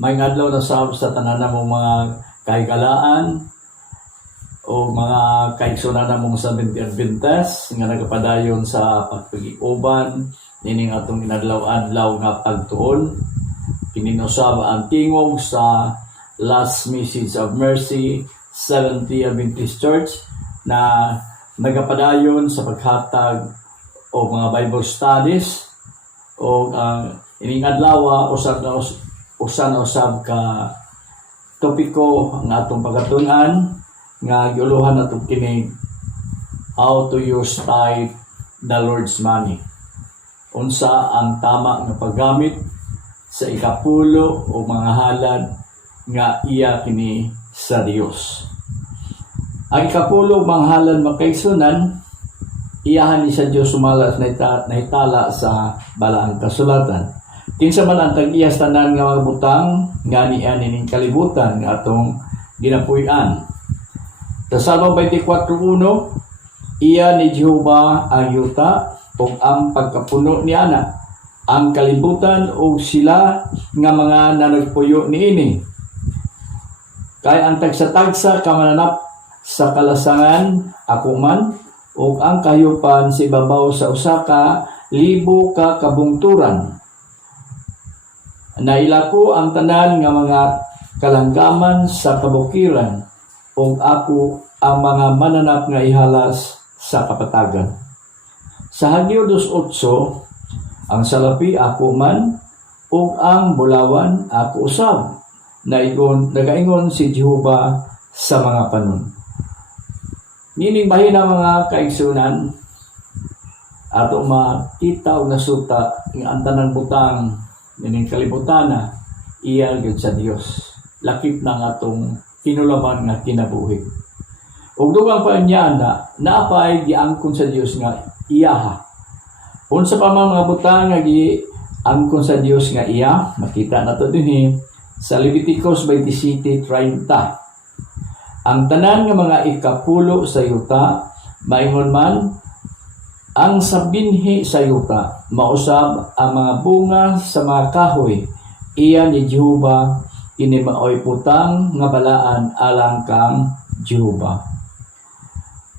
May adlaw na sa tanan mong mga kahikalaan o mga kaigsunan mong sa Adventist nga nagapadayon sa pagpag-iuban nining atong inadlaw-adlaw nga pagtuon. Kininusab ang tingog sa Last Message of Mercy Seventh-day Adventist Church na nagapadayon sa paghatag o mga Bible studies o ining adlaw usab ka topiko ang atong pagatunan nga giuluhan nato kini how to use tithe the Lord's money. Unsa ang tama nga paggamit sa ikapulo o mga halad nga iya kini sa Dios. Ang ikapulo mga halad makaigsunan iyahan ni sa Dios sumalas na hitala sa balaang kasulatan. Kinsa man ang tag-iyas tanan nga mga butang nga niya ning kalibutan nga atong ginapuy-an. Sa Salmo 24:1, iya ni Jehova ang yuta ug ang pagkapuno ni ana, ang kalibutan ug sila nga mga nanagpuyo niini. Kay ang tagsa-tagsa kamananap sa kalasangan ako man ug ang kahayupan sa ibabaw sa usa ka libo ka kabungturan. Nailako ang tanan nga mga kalanggaman sa kabukiran ug ako ang mga mananap nga ihalas sa kapatagan. Sa Hagyo 2:8, ang salapi ako man ug ang bulawan ako usab. Nagaingon si Jehova sa mga panon. Nining bahina mga kaigsunan ato makita og nasuta nga ang tanang butang nining kalibutana iya gyud sa Dios. Lakip na nga atong kinulaman nga kinabuhi. Ug dugang pa niya naapay giangkon sa Dios nga iyaha. Unsa pa man mga butang nga giangkon sa Dios nga iya, makita nato dinhi sa Leviticus 27:30. Ang tanan nga mga ikapulo sa yuta maingon man ang sabinhi sa yuta mausab ang mga bunga sa mga kahoy iya ni Jehova kini maoy putang nga balaan alang kang Jehova.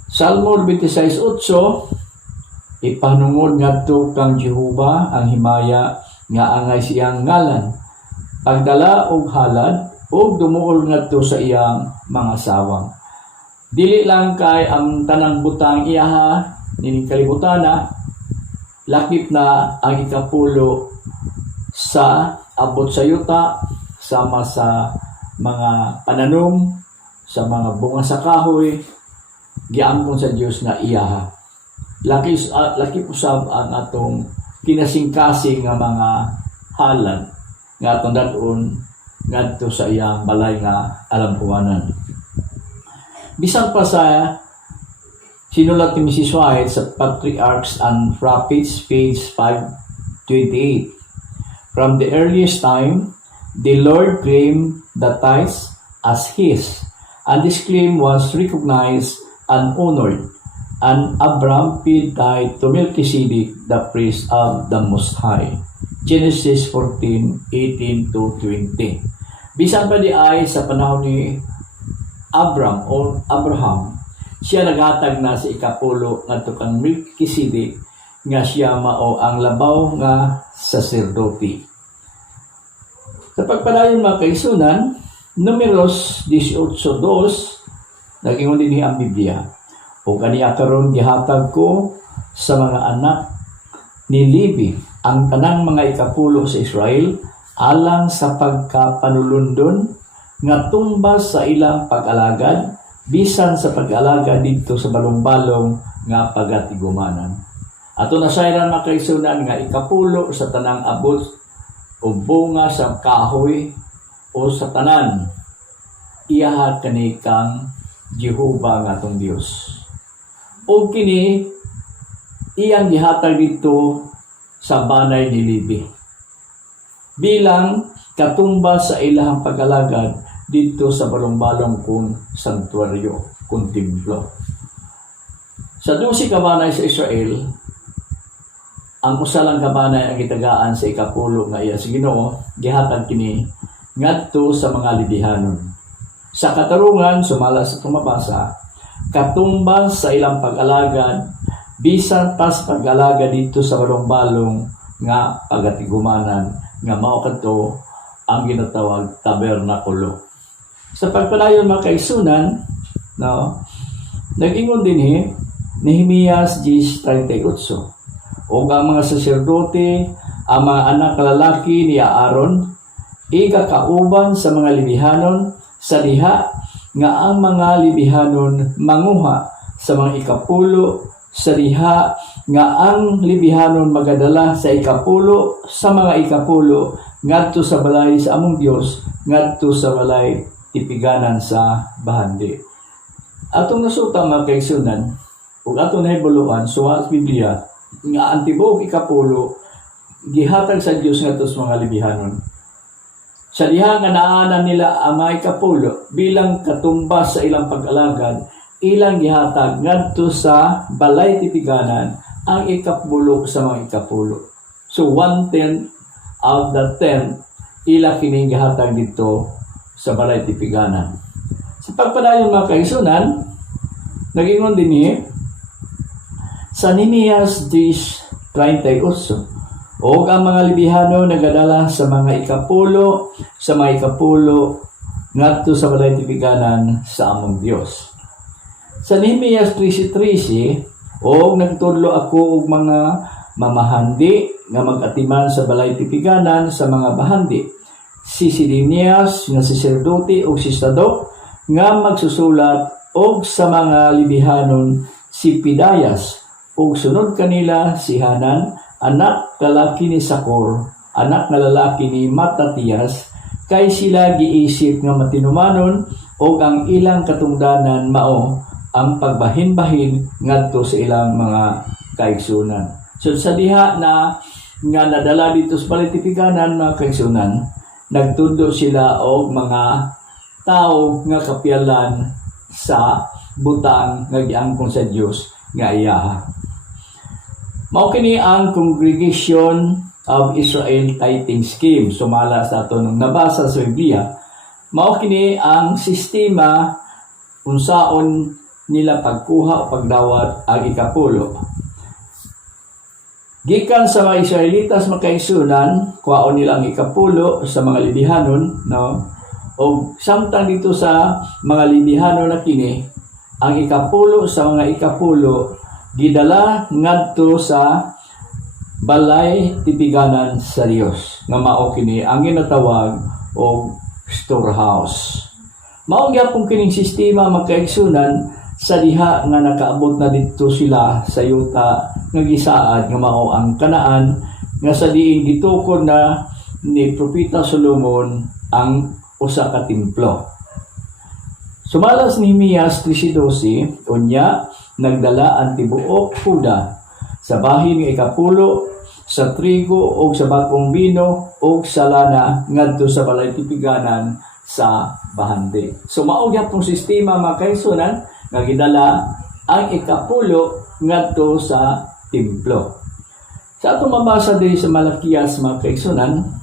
Salmo 26:8, ipanungod ngadto kang Jehova ang himaya nga angay siyang ngalan, pagdala og halad ug dumuol ngadto sa iyang mga sawang. Dili lang kay ang tanang butang iyaha nining kalibutana, lakip na ang ikapulo sa abot sa yuta sama sa mga pananom, sa mga bunga sa kahoy, giangkon sa Dios nga iyaha. Lakip usab ang atong kinasingkasing nga mga halad nga atong dadon ngadto sa iyang balay nga alampuanan. Bisan pa sa sinulat ni Mrs. White sa Patriarchs and Prophets, page 528. From the earliest time, the Lord claimed the tithes as His, and this claim was recognized and honored. And Abram paid tithe to Melchizedek, the priest of the Most High. Genesis 14:18-20. Bisan pa di ay sa panahon ni Abraham, siya naghatag na sa ikapulo ngadto kang Melchizedek nga siya mao ang labaw nga saserdote. Sa pagpadayon mga kaigsunan, Numeros 18:2 nagingon dinhi ang Biblia. O kaniya karon gihatag ko sa mga anak ni Levi ang tanang mga ikapulo sa Israel alang sa pagkapanulundon nga tumbas sa ilang pag-alagad bisan sa pag-alaga dito sa balong-balong nga pagatigumanan. Ato na sayran makaigsunan nga ikapulo sa tanang abot o bunga sa kahoy o sa tanan iyahat kani kang Jehova nga atong Dios. O kini iyang gihatag dito sa banay ni Levi bilang katumbas sa ilahang pag-alagad dito sa balong-balong kung santuaryo, kung templo. Sa 12 kabanay sa Israel, ang usa lang kabanay ang gitagaan sa ikapulo nga iya sa Ginoo, gihatag kini ngadto sa mga libihanon. Sa katarungan, sumala sa tumabasa, katumbas sa ilang pag-alagad, bisan pas pag-alaga dito sa balong-balong nga pagatigumanan, nga mao kadto ang ginatawag tabernakulo. Sa pagpadayon mga kaigsunan, no, nag-ingon din Nehemias 10:38. O ang mga saserdote, ang mga anak lalaki ni Aaron, ikakauban sa mga libihanon sa diha nga ang mga libihanon manguha sa mga ikapulo sa diha nga ang libihanon magadala sa ikapulo sa mga ikapulo ngadto sa balay sa among Dios ngadto sa balay tipiganan sa bahandi. Atong nasuta mga kaigsunan ug aton nahibuluan sa Biblia nga ang tibuok ikapulo gihatag sa Dios ngadto sa mga libihanon. Sa diha nga naanan nila ang mga ikapulo bilang katumbas sa ilang pag-alagad, ilang gihatag ngadto sa balay tipiganan ang ikapulo sa mga ikapulo. So 1/10 out of 10 ila kining gihatag dito sa balay tipiganan. Sa pagpadayon mga kaigsunan, nagingon din sa Nehemias 10:38. O ang mga libihano nagadala sa mga ikapulo ngadto sa balay tipiganan sa among Dios. Sa Nehemias 13:13, o nagtudlo ako og mga mamahandi nga mag-atiman sa balay tipiganan sa mga bahandi. Si Sidonias nga saserdote o si Sadok nga magsusulat og sa mga libihanon si Pidayas og sunod kanila si Hanan, anak lalaki ni Sakor, anak na lalaki ni Matatias, kay sila giisip nga matinumanon o ang ilang katungdanan mao ang pagbahin-bahin ngadto sa ilang mga kaigsunan. So sa diha na nga nadala dito sa balay tipiganan mga kaigsunan, nagtundo sila og mga tao nga kapyalan sa butang nga giangkon sa Dios nga iyaha. Mao kini ang Congregation of Israel Tithing Scheme. Sumala sa ato nung nabasa sa Biblia. Mao kini ang sistema unsaon nila pagkuha o pagdawat ang ikapulo. Gikan sa mga Israelitas makaigsunan, kuhaon nila ang ikapulo sa mga libihanon, no? O samtang dito sa mga libihanon na kini, ang ikapulo sa mga ikapulo gidala ngadto sa balay tipiganan sa Dios nga mao kini ang ginatawag og storehouse. Mao gyapon kining sistema makaigsunan sa diha nga nakaabot na dito sila sa yuta nga gisaad nga mao ang Kanaan nga sa diin gitukod na ni Propeta Solomon ang usa ka templo. Sumalas ni Nehemias 13:12, unya nagdala ang tibuok Huda sa bahin nga ikapulo sa trigo o sa bagong bino o sa lana ngadto sa balay tipiganan sa bahandi. So mao gyapon sistema mga kaigsunan nga gidala ang ikapulo ngadto sa templo. Sa atong mabasa diri sa Malakias mga kaigsunan,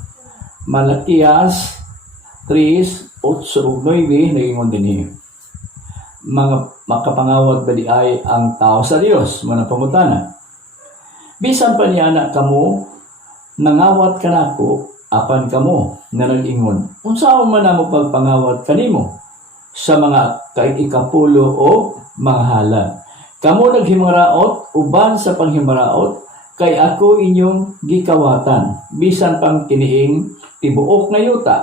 Malakias 3:8-9 nagingon dinhi. Mga makapangawag ba di ay ang tao sa Dios, mga pangutana. Bisan pa niya anak kamo, nangawat ka nako, apan kamo, na nag-ingon. Unsaon man namo pagpangawat kanimo sa mga ikapulo o mga halad. Kamo naghimaraot, uban sa panghimaraot, kay ako inyong gikawatan, bisan pang kiniing tibuok na yuta.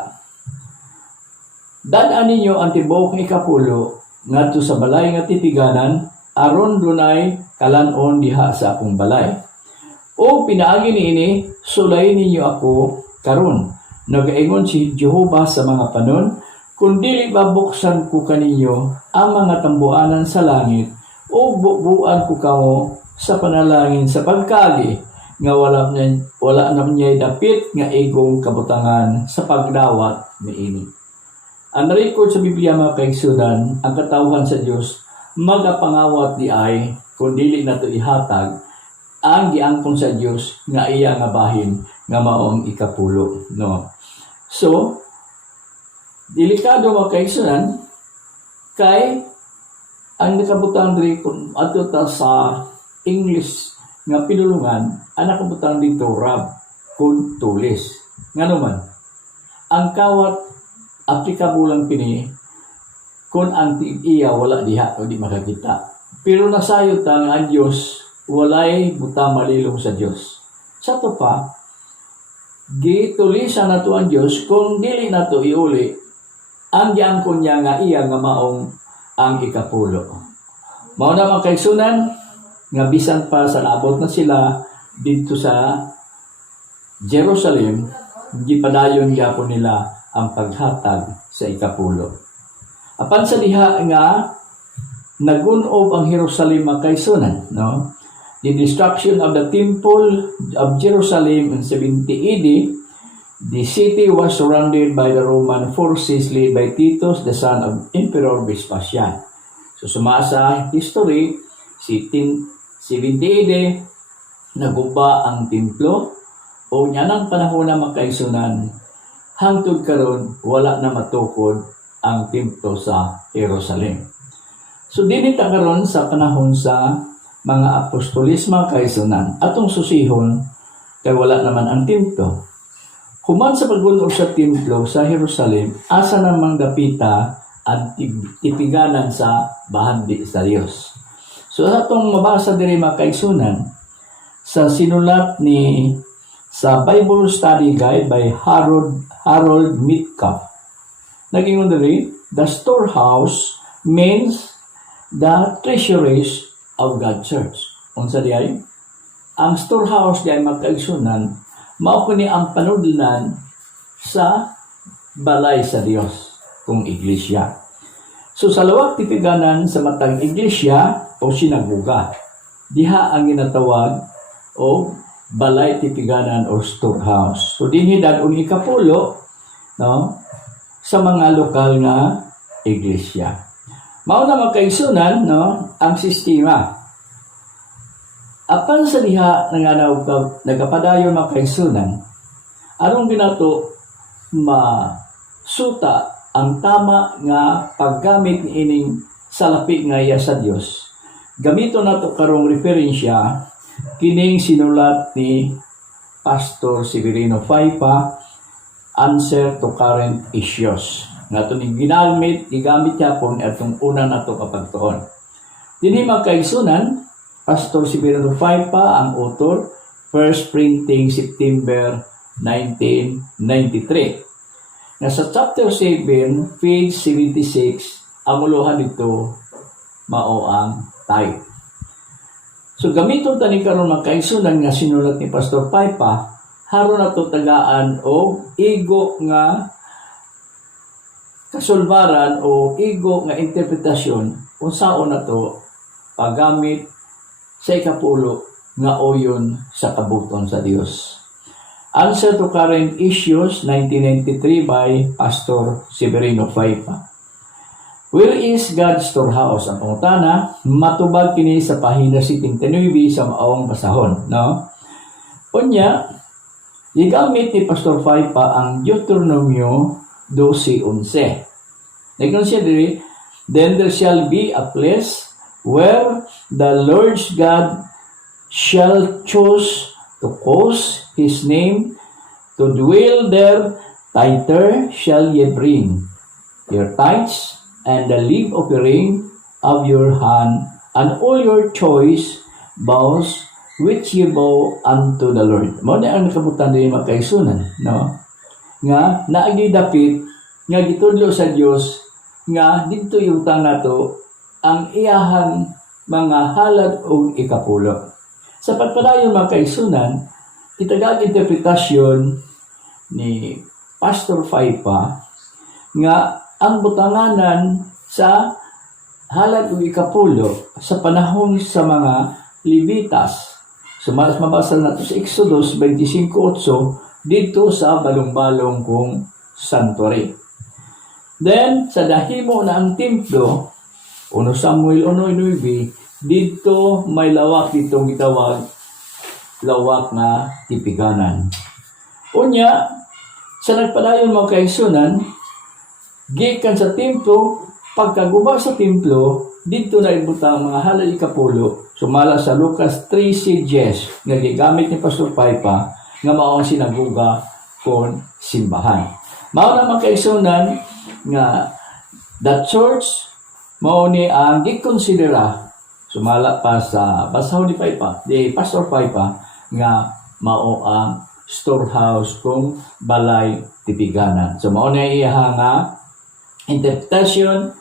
Dadaan ninyo ang tibuok ng ikapulo, ngadto sa balay nga tipiganan aron dunay kalanon diha sa akong balay. O pinaagi niini sulay ninyo ako karon. Nagaingon si Jehova sa mga panon, kun dili babuksan ko kaninyo ang mga tambuanan sa langit o bubuan ko kamo sa panalangin sa pagkali nga wala na niya dapit nga igong kabutangan sa pagdawat niini. Ang record sa Biblia mga kaigsunan, ang katawhan sa Dios magapangawat di ay kung dili nato ihatag ang giangkon sa Dios nga iya nga bahin nga maong ikapulo, no. So delikado mga kaigsunan kay ang nakabutang diri kung ato ta sa English nga pinulungan, ang nakabutang dito rab kun tulis. Nga naman, ang kawat applicable lang kini kung ang iya wala diha o di makakita. Pero nasayo ta nga ang Dios walay buta malilong sa Dios. Sa to pa, gitulisan nato ang Dios kung dili nato iuli ang giangkon niya nga iya nga maong ang ikapulo. Mao na mga kaigsunan nga bisan pa sa naabot na sila dito sa Jerusalem, gipadayon gyapon nila ang paghatag sa ikapulo. Apan sa diha nga nagunob ang Jerusalem mga kaigsunan, no? The destruction of the temple of Jerusalem in 70 AD, the city was surrounded by the Roman forces led by Titus, the son of Emperor Vespasian. So sumasa history, 70 AD, naguba ang templo o nyanang panahon na makaisunan, hangtod karon wala na matukod ang templo sa Jerusalem. So dinita karon sa panahon sa mga apostolisma kaisunan, atong susihon kay wala naman ang templo. Human sa pagbunog sa templo sa Jerusalem, asa namang dapita at tipiganan sa bahandi sa Dios. So atong mabasa diri mga kaigsunan sa sinulat ni sa Bible Study Guide by Harold Metcalf. Naging diri, the storehouse means the treasuries of God's church. Unsa diay? Ang storehouse diay mga kaigsunan mao kini ang panudlan sa balay sa Dios kung iglesia. So sa lawak tipiganan sa matag iglesia o sinagoga, diha ang ginatawag o balay tipiganan o storehouse. So dinhi dadun ikapulo, no, sa mga lokal nga iglesia. Mao na makaigsunan, no, ang sistema. Apan sa diha nagapadayon makaigsunan, aron ginato masuta ang tama nga paggamit niining salapi nga iya sa Dios. Gamito nato karong referensya kining sinulat ni Pastor Severino Faipa, Answer to Current Issues. Nato ni gigamit yapon atong una nato kapagtuon. Dinhi makaigsunan, Pastor Severino Faipa ang author, first printing September 1993. Nasa chapter 7, page 76, ang uluhan nito mao ang type. So gamiton tani karon makaigsunan nga sinulat ni Pastor Faipa, haron nato tagaan o igo nga kasulbaran o igo nga interpretasyon unsaon nato paggamit sa ikapulo nga oyon sa kabuton sa Dios. Answer to Current Issues, 1993 by Pastor Severino Faipa. Where is God's storehouse? Ang pangutana, matubag kini sa pahina 79 sa maong basahon, no? Unya, igamit ni Pastor Faipa ang Deuteronomio 12:11. Nagnon siya diri, then there shall be a place where the Lord God shall choose to cause his name to dwell there. Thither shall ye bring your tithes and the leave offering of your hand and all your choice vows which ye bow unto the Lord. Mao na ang nakabutan din makaigsunan, no? Nga naagi dapit nga gitudlo sa Dios nga didto yutang nato ang iyahang mga halad o ikapulo. Sa pagpadayon makaigsunan, itagag interpretasyon ni Pastor Faipa nga ang butanganan sa halad o ikapulo sa panahon sa mga Levitas. So mabasa nato sa Exodus 25:8 dito sa balong-balong kong sanctuary. Then sa dahimo na ang templo, 1 Samuel 1:9, dito may lawak ditong gitawag lawak na tipiganan. Unya, sa nagpadayon mga kaigsunan, gikan sa templo, pagkaguba sa templo, dito na ibutang mga halal ikapulo, sumala sa Lucas 3:10 nga gigamit ni Pastor Paipa nga mao ang sinaguga kon simbahan. Mao na makaisunan nga the church mao ni ang gikonsidera sumala pa sa basaw ni Paipa, di Pastor Paipa nga mao ang storehouse kung balay tipiganan. So mao na iya nga interpretation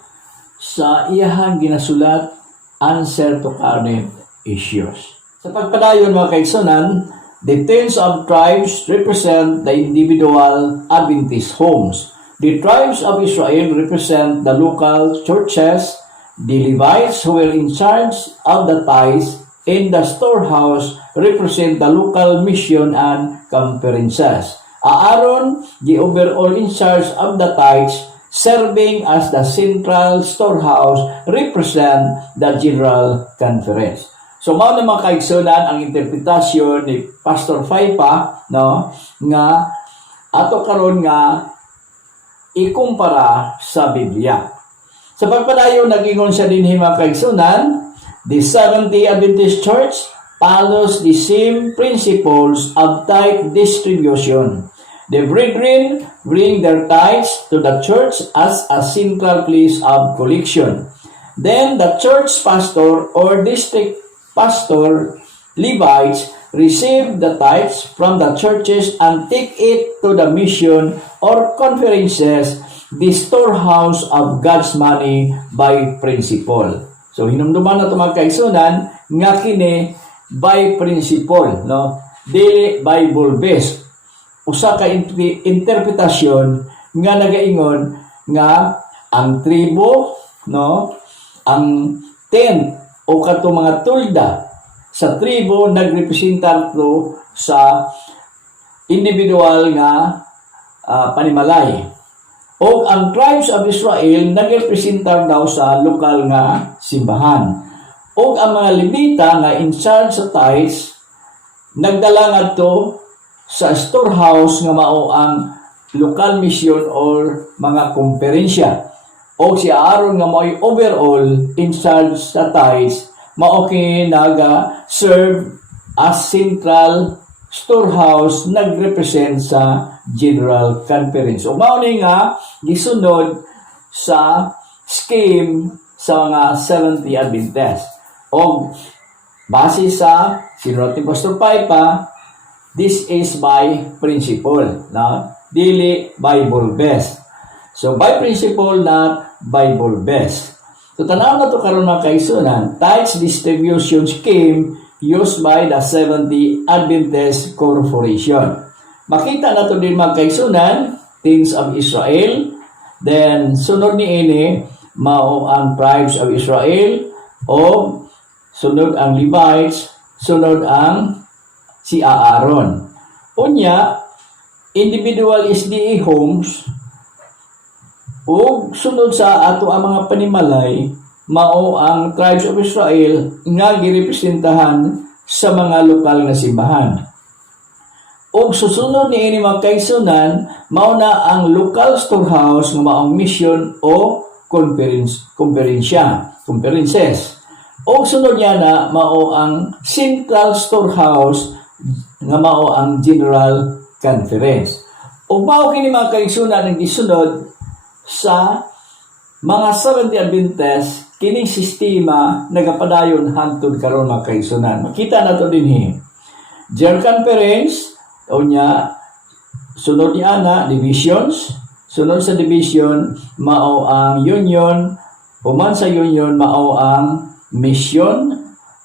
sa iyahang ginasulat answer to current issues. Sa pagpadayon mga kaigsunan, the 10 of tribes represent the individual Adventist homes. The tribes of Israel represent the local churches. The Levites who were in charge of the tithes in the storehouse represent the local mission and conferences. Aaron, the overall in charge of the tithes, serving as the central storehouse, represent the General Conference. So, mao na mga kaigsunan ang interpretasyon ni Pastor Paipa, no, nga ato karon nga ikumpara sa Biblia. Sa pagpadayon, nag-ingon siya din mga kaigsunan, the Seventh-day Adventist Church follows the same principles of tithe distribution. The brethren bring their tithes to the church as a central place of collection. Then the church pastor or district pastor, Levites, receive the tithes from the churches and take it to the mission or conferences, the storehouse of God's money by principle. So, hinumduman na ito mga kaigsunan, nga kini by principle, no? Dili Bible based. Usa ka interpretasyon nga nagaingon nga ang tribo, no, ang tent o kato mga tulda sa tribo nagrepresentar to sa individual nga panimalay. O ang tribes of Israel nagrepresentar daw sa lokal nga simbahan. O ang mga Levita nga in charge sa tithes nagdala ngadto sa storehouse nga mao ang local mission or mga komperensya. O si Aaron nga mao'y overall in charge sa tithes, mao kini naga-serve as central storehouse, nagrepresent sa General Conference. O mao ni nga gisunod sa scheme sa mga Seventh-day Adventist. O base sa sinulat ni Pastor Paipa, this is by principle, not dili Bible based. So by principle, not Bible based. So tanaw na to karon mga kaigsunan, tithes distribution scheme used by the Seventh-day Adventist Corporation. Makita na to din mga kaigsunan, things of Israel, then sunod ni ini mao ang tribes of Israel, o sunod ang Levites, sunod ang si Aaron. Unya, individual SDA homes, o sunod sa ato ang mga panimalay, mao ang tribes of Israel nga girepresentahan sa mga lokal nga simbahan. O susunod ni ini mga kaigsunan, mao na ang local storehouse nga mao ang mission o conferences. O sunod niya na mao ang central storehouse nga mao ang General Conference. O mao kini mga kaigsunan ang gisunod sa mga Seventh-day Adventist, kining sistema nagapadayon hangtod karon mga kaigsunan. Makita nato dinhi. General Conference, o niya, sunod niya na divisions, sunod sa division mao ang union, o man sa union mao ang mission,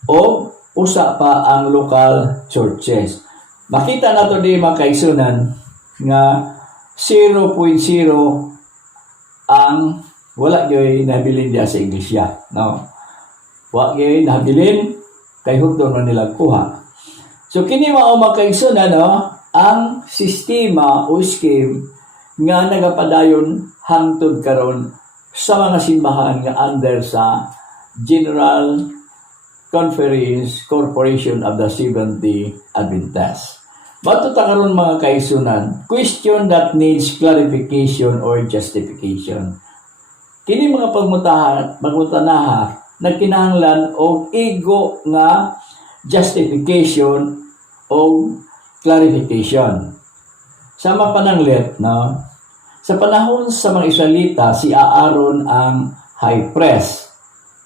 o usa pa ang local churches. Makita nato di mga kaigsunan nga 0.0 ang wala gyoy nabilin diya sa iglesia, no? Wa gyoy nabilin kay hugdon man nila kuha. So kini mao mga kaigsunan, no, ang sistema o scheme nga nagapadayon hangtod karon sa mga simbahan nga under sa General Conference Corporation of the Seventh-day Adventist. Batuta karon mga kaigsunan, question that needs clarification or justification. Kini mga pagmutanaha nagkinahanglan og igo nga justification o clarification. Sama pananglit, no? Sa panahon sa mga Israelita, si Aaron ang high priest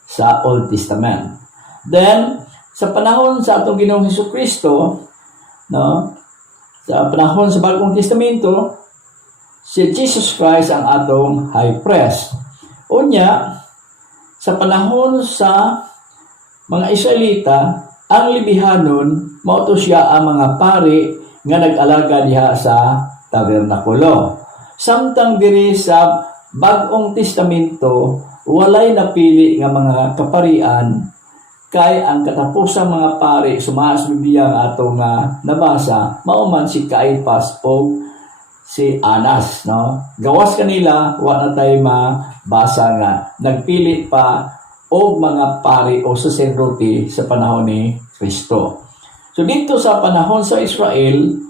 sa Old Testament. Then, sa panahon sa atong Ginoong Hesukristo, no? Sa panahon sa Bagong Testamento, si Jesus Christ ang atong high priest. Unya, sa panahon sa mga Israelita, ang libihanon, mauto siya ang mga pari nga nag-alaga diha sa tabernakulo. Samtang diri sa Bagong Testamento, walay napili nga mga kaparian kay ang katapusang mga pari sumaas Biblia nga ato nga nabasa, mauman si Caiaphas o si Anas, no? Gawas kanila, wa na tayo mabasa nga nagpili pa o mga pari o saserdote sa panahon ni Kristo. So dito sa panahon sa Israel,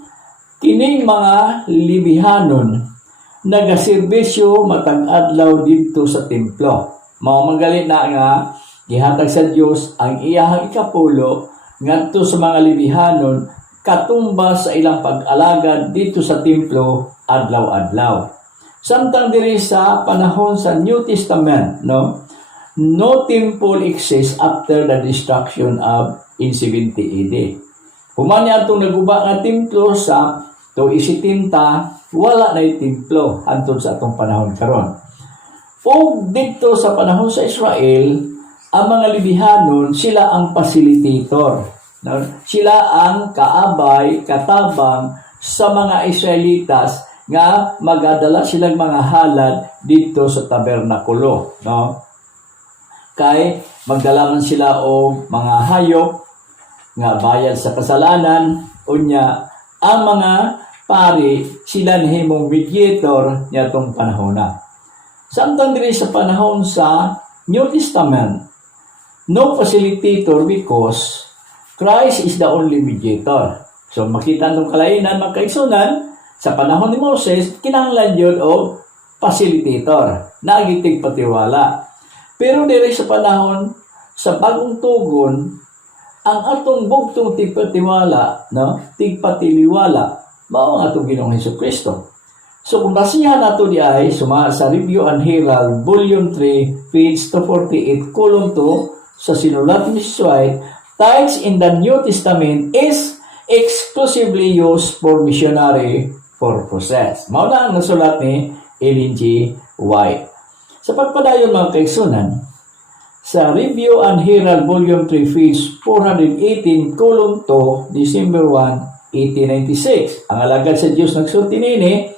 kining mga libihanon nagaserbisyo matag adlaw dito sa templo. Mao manggali na nga gihatag sa Dios ang iyahang ikapulo ngadto sa mga libihanon katumbas sa ilang pag-alagad dito sa templo adlaw-adlaw. Samtang diri sa panahon sa New Testament, no temple exists after the destruction of in 70 AD. Human atong naguba nga templo sa tuig 70, wala na yung templo hangtod sa atong panahon karon. O dito sa panahon sa Israel, ang mga libihanon, sila ang facilitator. No? Sila ang kaabay, katabang sa mga Israelitas nga magadala silang mga halad dito sa tabernakulo. No? Kay magdala man sila o mga hayop nga bayad sa kasalanan, unya ang mga pari sila nihimong mediator nitong panahon na. Samtang diri sa panahon sa New Testament, no facilitator because Christ is the only mediator. So makita nung kalainan magkaigsunan sa panahon ni Moses, kinahanglan yun o facilitator na agitig patiwala. Pero diri sa panahon sa bagong tugon, ang atong bugtong tigpatiwala, no? Tigpatiliwala, mao ang atong Ginoong Hesukristo. So kung basihan nato di ay sa Review and Herald, Volume 3, page 248, column 2, sa sinulat ni White, tithes in the New Testament is exclusively used for missionary purposes. Mao na ang nasulat ni Ellen G. White. Sa pagpadayon mga kaigsunan, sa Review and Herald Volume 3, page 418, column 2, December 1, 1896. Ang alagad sa Diyos nagsulti nini,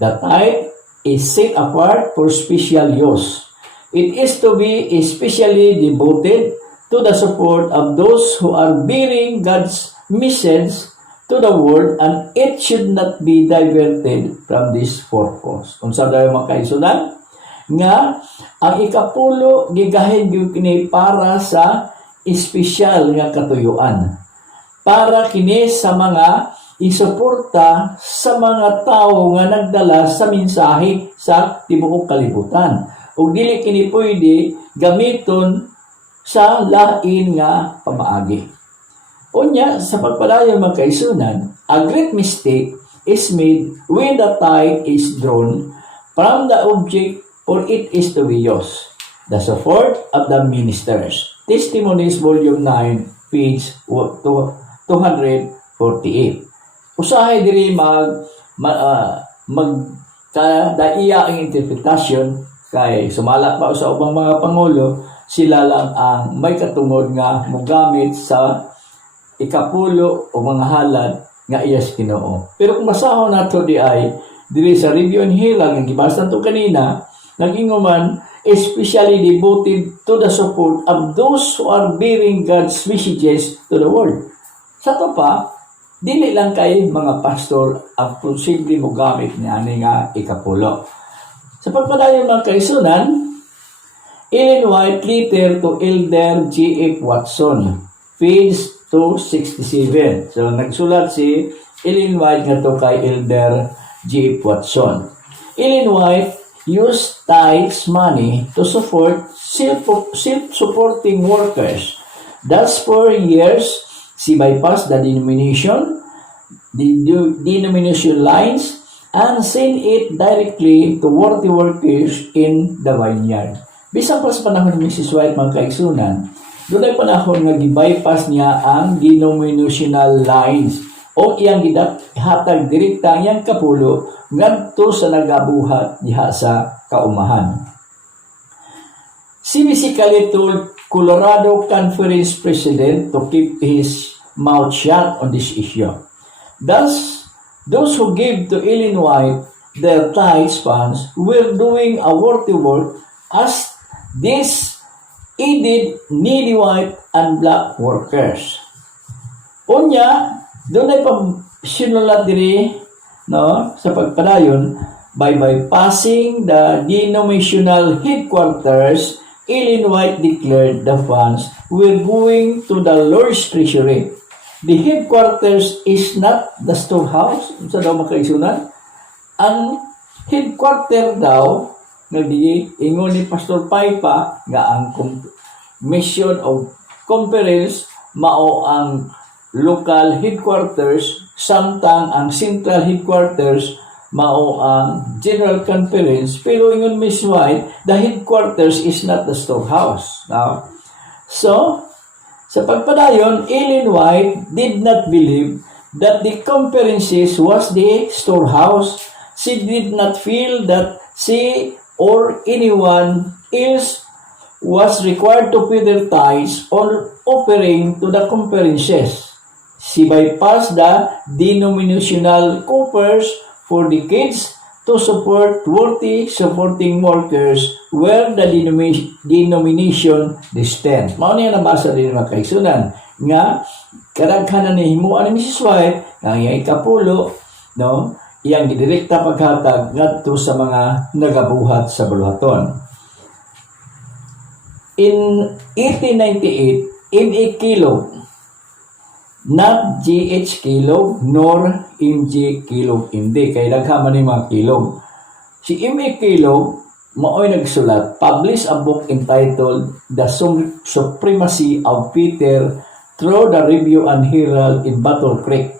the tithe is set apart for special use. It is to be especially devoted to the support of those who are bearing God's message to the world, and it should not be diverted from this purpose. Kung saan tayo makaisunan, nga ang ikapulo gigahin gyud kini para sa espesyal nga katuyuan, para kini sa mga isuporta sa mga tao nga nagdala sa mensahe sa tibuok kalibutan, ug dili kini pwede gamiton sa lain nga pamaagi. Unya sa pagpadayon mga kaisunan, a great mistake is made when the tithe is drawn from the object or it is to be used. The support of the ministers. Testimonies, Volume 9, page 248. Usahay diri daiya ang interpretasyon kay sumalat pa sa ubang mga pangulo, sila lang ang may katungod nga mogamit sa ikapulo o mga halad nga iyas Ginoo. Pero kung basahon nato di ay diri sa Review and Herald nga gibasa nato kanina, naginguman especially devoted to the support of those who are bearing God's messages to the world. Sa to pa, dili lang kay mga pastor ang posible mo gamit ni ani nga ikapulo. Sa pagpadayon mga kaisunan, Ellen White letter to Elder G.F. Watson, page 267. So nagsulat si Ellen White nga to kay Elder G. Watson. Ellen White used tithes money to support self-supporting workers. Thus, for years, she bypassed the denomination lines and sent it directly to worthy workers in the vineyard. Bisan pa sa panahon ni Mrs. White, mga kaigsunan, doon ay panahon nga gi-bypass niya ang denominational lines o iyang hatag direkta iyang kapulo ngadto sa nagabuhat diha sa kaumahan. She basically told Colorado Conference President to keep his mouth shut on this issue. Thus, those who gave to Ellen White their tithes funds were doing a worthy work as this aided needy white and black workers. Unya, doon ay sinulat diri sa pagpadayon by bypassing the denominational headquarters. Ellen White declared the funds were going to the Lord's treasury. The headquarters is not the storehouse. Sa daw makaisunan, ang headquarter daw ingon ni Pastor Paipa nga ang mission of conference mao ang local headquarters, samtang ang central headquarters mao ang general conference. Pero ingon Miss White, the headquarters is not the storehouse. Now, so sa pagpadayon, Ellen White did not believe that the conferences was the storehouse. She did not feel that she or anyone else was required to pay their tithes or offering to the conferences. She bypassed the denominational coffers for decades to support worthy supporting workers where the denomination distant. Mao niya nabasa din mga kaigsunan nga kadaghanan ni himuan ni Mrs. White nga iyang ikapulo, iyang gidirekta paghatag ngadto sa mga nagabuhat sa buluhaton. In 1898, M.A. Kellogg, not G.H. Kellogg nor M.J. Kellogg, hindi kay daghaman ni mga Kellogg. Si M.A. Kellogg maoy nagsulat, published a book entitled The Supremacy of Peter Through the Review and Herald in Battle Creek.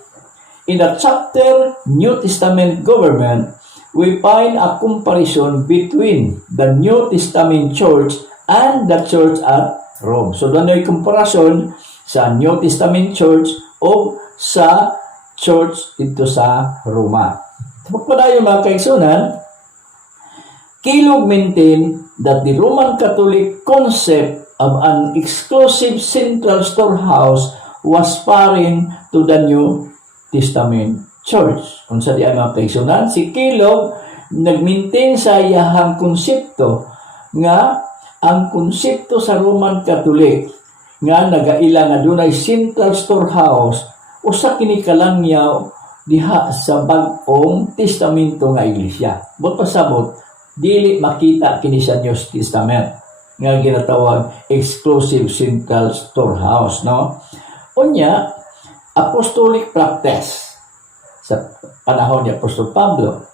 In the chapter New Testament Government, we find a comparison between the New Testament Church and the Church at Rome. So, doon ay comparison sa New Testament Church o sa Church dito sa Roma. Pagpadayon mga kaigsunan, Kellogg maintained that the Roman Catholic concept of an exclusive central storehouse was foreign to the New Testament Church. Kung sa diyan mga kaigsunan, si Kellogg nag-maintain sa iyahang konsepto nga ang konsepto sa Roman Catholic nga nagaila nga dunay central storehouse usa kini kalangyaw diha sa bag-ong testamento nga iglesia. But pasabot dili makita kini sa New Testament nga ginatawag exclusive central storehouse, Unya, apostolic practice sa panahon ni Apostol Pablo.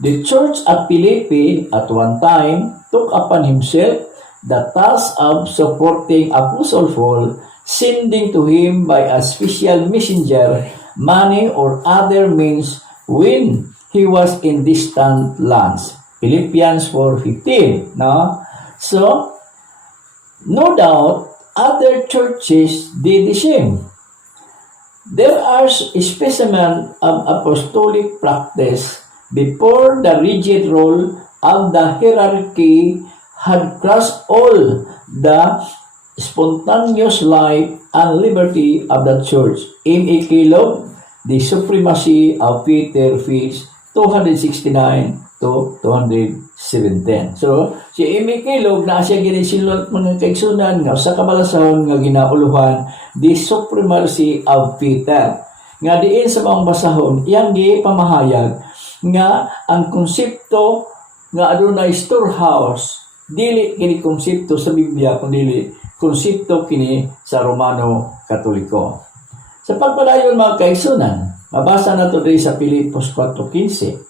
The church at Philippi at one time took upon himself the task of supporting Apostle Paul, sending to him by a special messenger money or other means when he was in distant lands. Philippians 4:15. So, no doubt, other churches did the same. There are specimens of apostolic practice before the rigid role of the hierarchy had crushed all the spontaneous life and liberty of the church. M.A. Kellogg, The Supremacy of Peter, page 269 to 217. So, si M.A. Kellogg na siya ginisilat mga kaigsunan nga sa kabalasahon nga ginauluhan The Supremacy of Peter. Nga diin sa mga basahon, iyang gipamahayag nga ang konsepto nga adunay storehouse dili kini konsepto sa Biblia kundi konsepto kini sa Romano Katoliko. Sa pagpadayon mga kaigsunan, Mabasa na to diri sa Pilipos 4:15.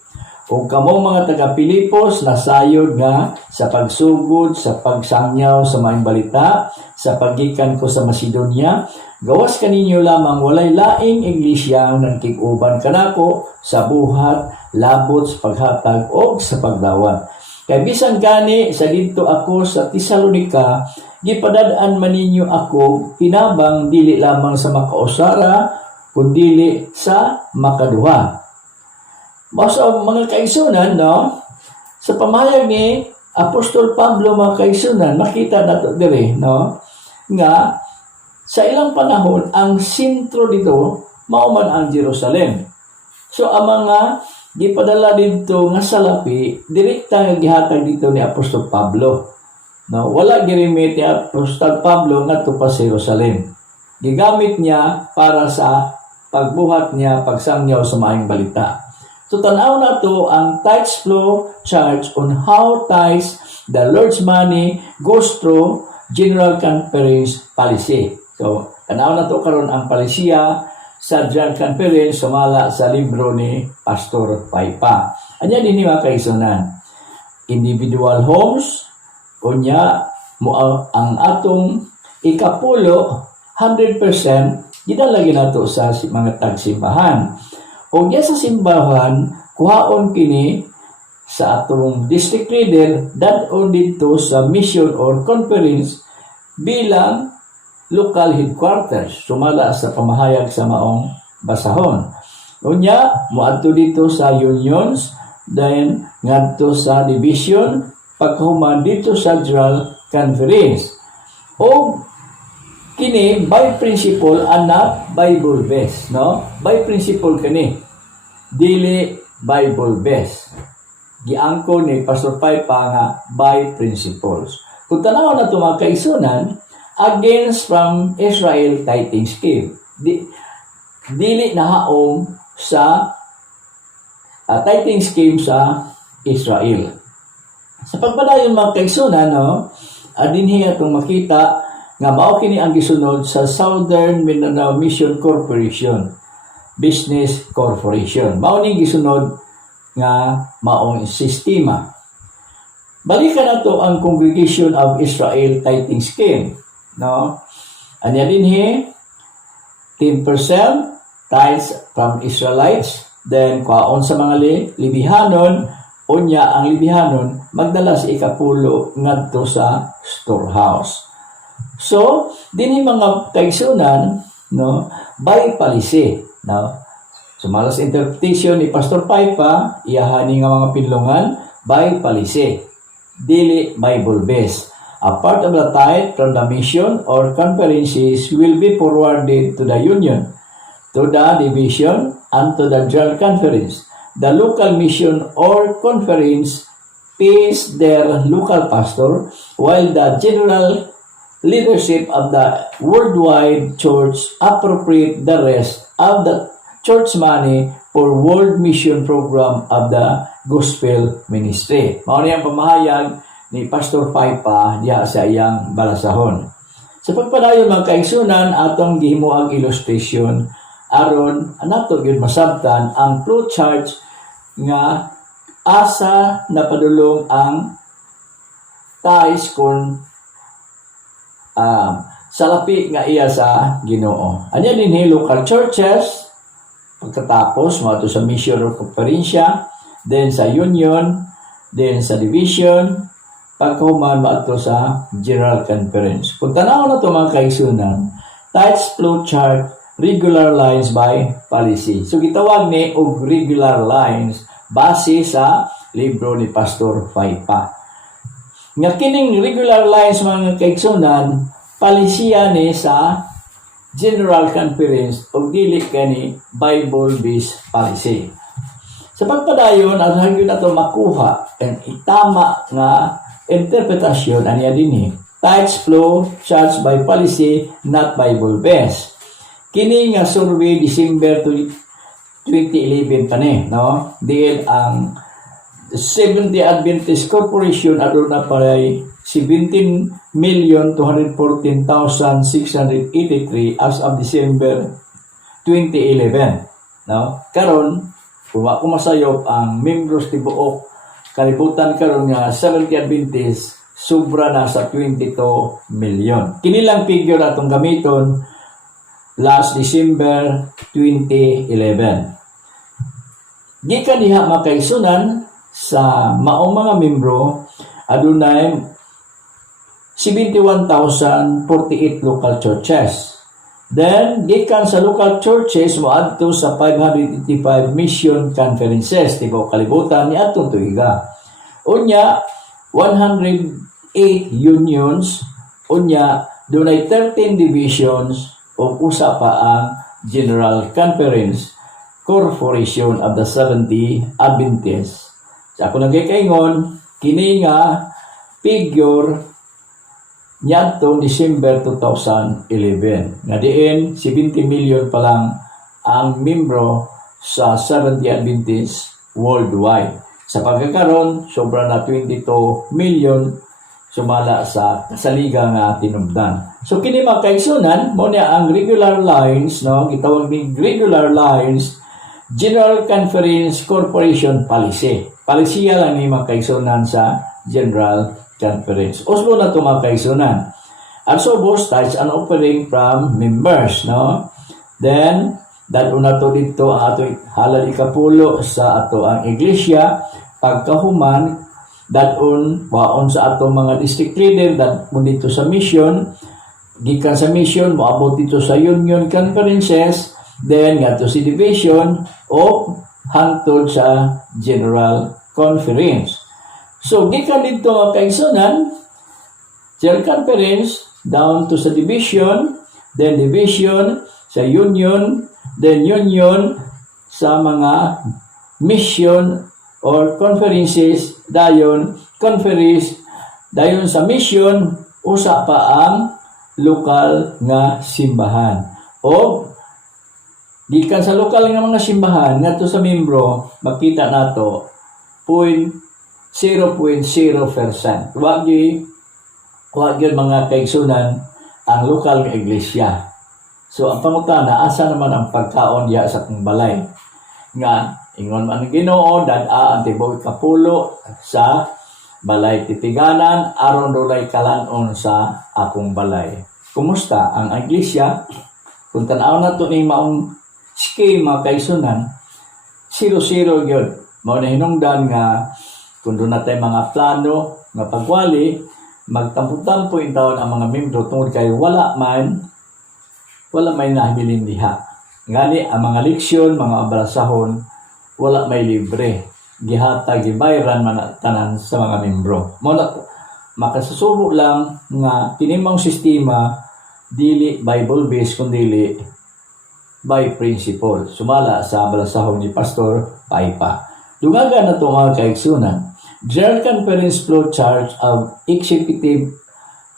O kamong mga taga-Pilipos nasayod nga sa pagsugod, sa pagsangyaw sa maayong balita, sa paggikan ko sa Macedonia, gawas kaninyo lamang walay laing iglesia ang nagkig-uban kanako sa buhat, labot sa paghatag o sa pagdawat. Kay bisan gani sa didto ako sa Tesalonica, gipadad-an man ninyo ako hinabang dili lamang sa makausara kundi sa makaduha. So, mga kaigsunan, no? Sa pamahayag ni Apostol Pablo, mga kaigsunan, makita nato dire, no? Nga, sa ilang panahon, ang sentro dito, mauman ang Jerusalem. So, ang mga gipadala dito nga salapi, direkta nga gihatag dito ni Apostol Pablo. No? Wala girimit ni Apostol Pablo nga to pa sa Jerusalem. Gigamit niya para sa pagbuhat niya, pagsangyaw sa maayong balita. So, tanaw na to ang tithes flow chart on how tithes, the Lord's money, goes through General Conference policy. So, tanaw na to karon ang palisiya sa General Conference sumala sa libro ni Pastor Paipa. Anya din mga kaigsunan. Individual homes, unya mo ang atong ikapulo 100% gidalagi nato sa mga tagsimbahan. O diya sa simbahan, kuhaon kini sa atong district leader dadon dito sa mission or conference bilang local headquarters sumala sa pamahayag sa maong basahon. Unya, moadto dito sa unions, then ngadto sa division, pagkahuman dito sa general conference. O kini by principle and not Bible based, no? By principle kini, dili Bible based. Giangko ni Pastor Paipa nga by principles. Kung tanaw na ito mga kaigsunan, against from Israel tithing scheme. Dili nahaom sa tithing scheme sa Israel. Sa pagpadayon mga kaigsunan, no? Dinhi atong makita nga mao kini ang gisunod sa Southern Mindanao Mission Corporation Business Corporation. Mao ning gisunod nga maong sistema. Balikan nato ang Congregation of Israel Tithing Scheme, no? Anya dinhi 10% tithes from Israelites, then kwaon sa mga libihanon, unya ang libihanon magdala sa ikapulo ngadto sa storehouse. So, dinhi mga kaigsunan, no, by policy, no. Sumala sa interpretation ni Pastor Paipa, iyahani nga mga pinlungan by policy, dili Bible based. A part of the tithe from the mission or conferences will be forwarded to the union, to the division, and to the general conference. The local mission or conference pays their local pastor, while the general leadership of the worldwide church appropriate the rest of the church money for world mission program of the gospel ministry. Mao ni ang pamahayag ni Pastor Paipa diha sa iyang balasahon. Sa pagpadayon mga kaigsunan, atong gihimo ang illustration aron nato gyud masabtan ang flow chart nga asa napadulong ang tithes kon salapi nga iya sa Ginoo. Anya dinhi local churches, pagkatapos mo sa mission or konferensya, then sa union, then sa division, pagkahuman mo sa general conference. Kung tanaw na ito mga kaigsunan, tithes flow chart, regular lines by policy. So gitawag ni og regular lines base sa libro ni Pastor Paipa. Nga kining regular lines mga kaigsunan, palisiya ni sa General Conference o dili kani Bible-based policy. Sa pagpadayon, ang hangyo na ito makuha ang itama nga interpretasyon aniya dinhi. Tithes flow charged by policy, not Bible-based. Kini nga survey December 2011 pa ni, no? Diin ang Seventh-day Adventist Corporation adto na palay 17,214,683 as of December 2011. No? Karon, kung ako masayop, ang membros tibuok kalibutan karon nga Seventh-day Adventist sobra na sa 22 million. Kinilang figure atong gamiton last December 2011. Gikan diha makaigsunan sa maong mga membro adunay 71,048 local churches. Then, gikan sa local churches, moadto sa 585 mission conferences, tibaw kalibutan ni atong tuiga. Unya, 108 unions, unya, dunay 13 divisions, o usa pa ang General Conference, Corporation of the 70 Adventists. Sa ako nagkikaingon, kini nga figure niadtong December 2011. Nga diin, 70 million pa lang ang membro sa Seventh-day Adventist worldwide. Sa pagkakaroon, sobra na 22 million sumala sa kasaliga nga tinubdan. So kini makaigsunan mo niya ang regular lines, no? Gitawag ni regular lines, General Conference Corporation Policy. Palisiya lang ni makaigsunan sa General Conference. Oslo na ito makaigsunan. At so, both starts an offering from members, no? Then, dado na to dito ang ato halal ikapulo sa ato ang iglesia, pagkahuman, dadon waon sa ato mga district leader, dadon dito sa mission, gikan sa mission, moabot dito sa union conferences, then nga to si division, o hangtod sa general conference. So, gikan dito ang kaigsunan, general conference, down to sa division, then division, sa union, then union, sa mga mission or conferences, dayon, conference, dayon sa mission, usa pa ang lokal nga simbahan. O, gikan sa lokal nga mga simbahan, nga to sa membro, makita nato, 0.0%. Wag yun mga kaigsunan ang lokal nga iglesia. So, ang pangutana, asa naman ang pagkaon diya sa akong balay? Nga, ingon man ang Ginoo, dad-a ang tibuok kapulo sa balay titiganan, aron dulay kalanon sa akong balay. Kumusta ang iglesia? Kung tanaw na to ni maong schema kaigsunan, 0-0 yun. Mao na hinungdan nga kung doon natin mga plano nga pagwali, magtampo-tampo yung taon ang mga membro tungkol kayo wala may nahabilin diha. Ngani, ang mga leksyon, mga abrasahon, wala may libre. Gihatag, gibayran man tanan sa mga membro. Makasusubo lang nga tinimang sistema, dili Bible-based, kundi by principle. Sumala sa abrasahon ni Pastor Paipa. Dungaga na ito mga kaigsunan. General Conference Flow Chart of Executive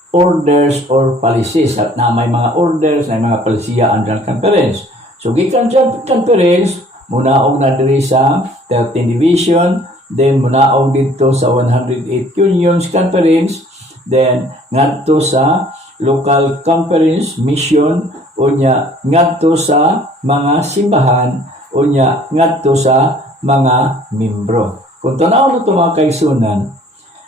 Orders or Policies. At na may mga orders, may mga palisiya ang General Conference. So, gikan General Conference, munaog na diri sa 13 Division, then munaog dito sa 108 Unions Conference, then ngadto sa Local Conference Mission, unya ngadto sa mga simbahan, unya ngadto sa mga membro. Kung tanaw na ito mga kaigsunan,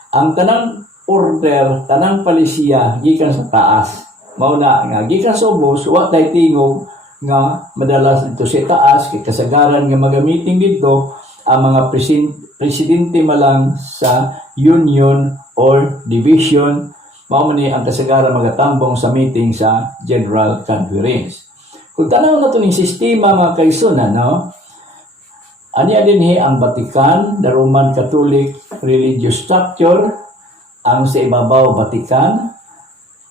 ang tanang order, tanang palisiya, gikan sa taas. Mauna nga, gikan sa ubos, wa tay tingog nga madalas dito sa taas, kay kasagaran nga magamiting dito, ang mga presidente malang sa union or division, mao man ni ang kasagaran magatambong sa meeting sa General Conference. Kung tanaw na ito ng sistema mga kaigsunan, no? Aniya dinhi ang Vatican, the Roman Catholic religious structure, ang sa ibabaw Vatican,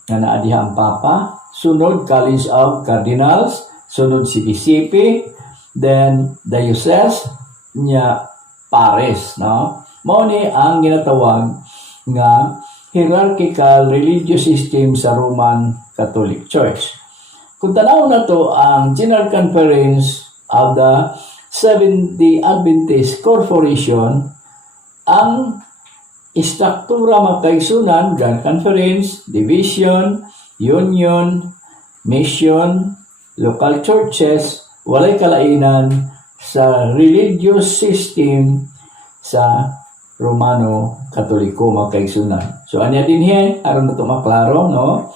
nga naa diha ang Papa, sunod College of Cardinals, sunod CPCP, then Diocese, nya Paris, no? Mao ni ang ginatawag nga hierarchical religious system sa Roman Catholic Church. Kung tanaw na to ang General Conference of the Seventh-day Adventist Corporation, ang istruktura magkaigsunan, Grand Conference, Division, Union, Mission, Local Churches, walay kalainan, sa religious system sa Romano Katoliko, mga kaigsunan. So anya din here aron nato maklaro, no?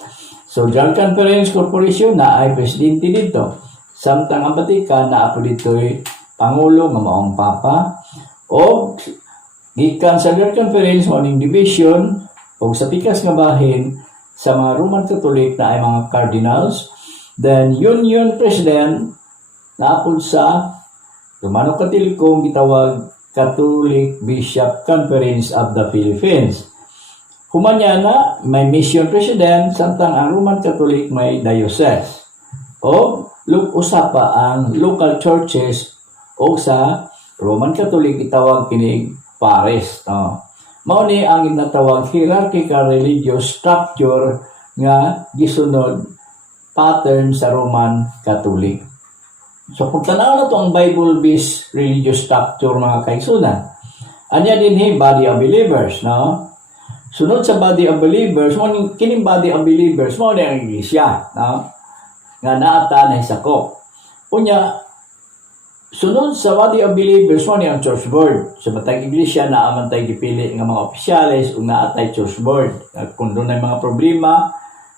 So General Conference Corporation na ay presidente dito. Samtang ang Vatican na apo dito'y pangulo nga maong papa, o gikan sa General Conference morning division o sa pikas nga bahin sa mga Roman Catholic na ay mga cardinals. Then Union President na apo sa Romano Katoliko gitawag Catholic Bishop Conference of the Philippines. Humanya na may mission president, samtang ang Roman Catholic may diocese. O usapa ang local churches o sa Roman Catholic itawag kinig pares. Mao ni ang ginatawag hierarchical religious structure nga gisunod pattern sa Roman Catholic. So kung tanaw na to ang Bible-based religious structure, mga kaigsunan, anya din body of believers, no? Sunod sa body of believers, kining body of believers mo ni ang iglesia, no? Nga naata na sakop. Unya, sunod sa body of believers mo ni ang church board. Sa matag iglesia na amantay gipili nga mga opisyales ug naatay church board. Kung doon ay mga problema,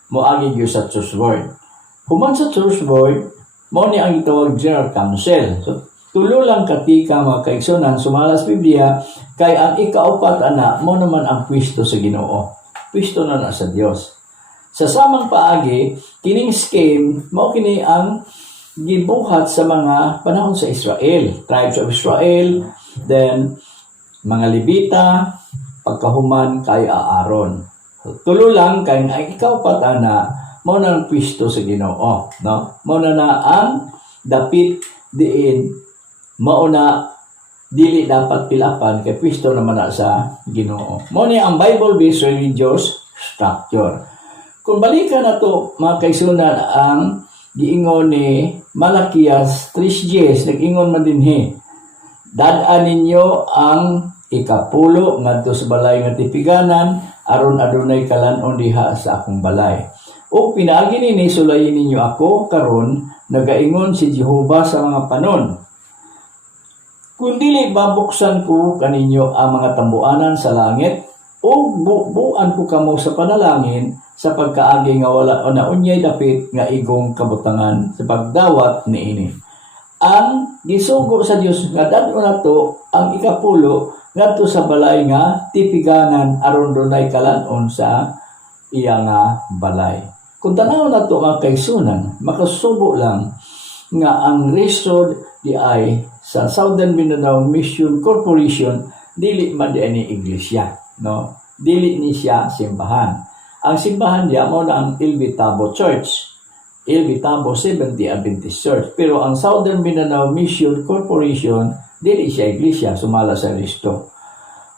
moagi gyud sa church board. Human sa church board, mao ni ang itawag General Council. So, tulo lang katika, mga kaigsunan, sumalas Biblia, kay ang ikaupat ana, mo naman ang pwesto sa Ginoo. Pwesto na sa Dios. Sa samang paagi, kining scheme, mao kini ang gibuhat sa mga panahon sa Israel. Tribes of Israel, then mga Levita, pagkahuman kay Aaron. So, tulo lang kay ang ikaupat ana, mao na ang pwesto sa Ginoo, no? Mao na ang dapit diin, mao na dili dapat pilapan kay pwesto naman na sa Ginoo. Mao ni ang Bible-based religious structure. Kung balikan nato, mga kaigsunan, ang giingon ni Malakias 3:10, nag-ingon man dinhi, dad-an ninyo ang ikapulo ngadto sa balay nga tipiganan aron adunay kalanon diha sa akong balay. O pinaagi nini sulayin ninyo ako karon, nagaingon si Jehova sa mga panon. Kung dili babuksan ko kaninyo ang mga tambuanan sa langit, o buuan ko kamo sa panalangin sa pagkaagi nga wala o na unyay dapit nga igong kabutangan sa pagdawat niini. Ang gisugo sa Dios nga dadto nato ang ikapulo ngadto sa balay nga tipiganan aron dunay kalanon sa iya nga balay. Kung tanaw na ito, mga kaigsunan, makasubo lang nga ang resto di ay sa Southern Mindanao Mission Corporation, dili man di ni iglesia, no? Dili ni siya simbahan. Ang simbahan niya mo na ang El Vitabo Church, El Vitabo Seventh-day Adventist Church. Pero ang Southern Mindanao Mission Corporation, dili siya iglesia, sumala sa resto.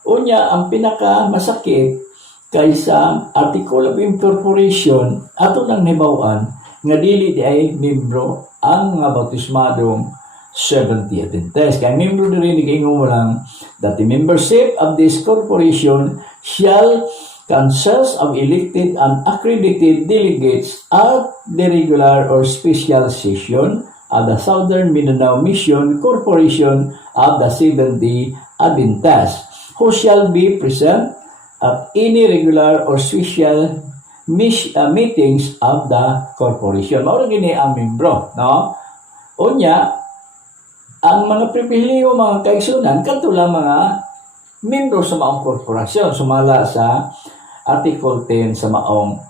Unya, ang pinaka masakit kaysa Article of Incorporation, ato nang hibawan nga dili di ay membro ang mga bautismadong Seventh-day Adventist. Kaya membro diri ni ingon lang that the membership of this corporation shall consist of elected and accredited delegates at the regular or special session of the Southern Mindanao Mission Corporation of the Seventh-day Adventist, who shall be present at any regular or special meetings of the corporation. Mao gini ang membro, no? Unya, ang mga pribilehiyo, mga kaigsunan, kadto lang mga membro sa maong korporasyon, sumala sa Article 10 sa maong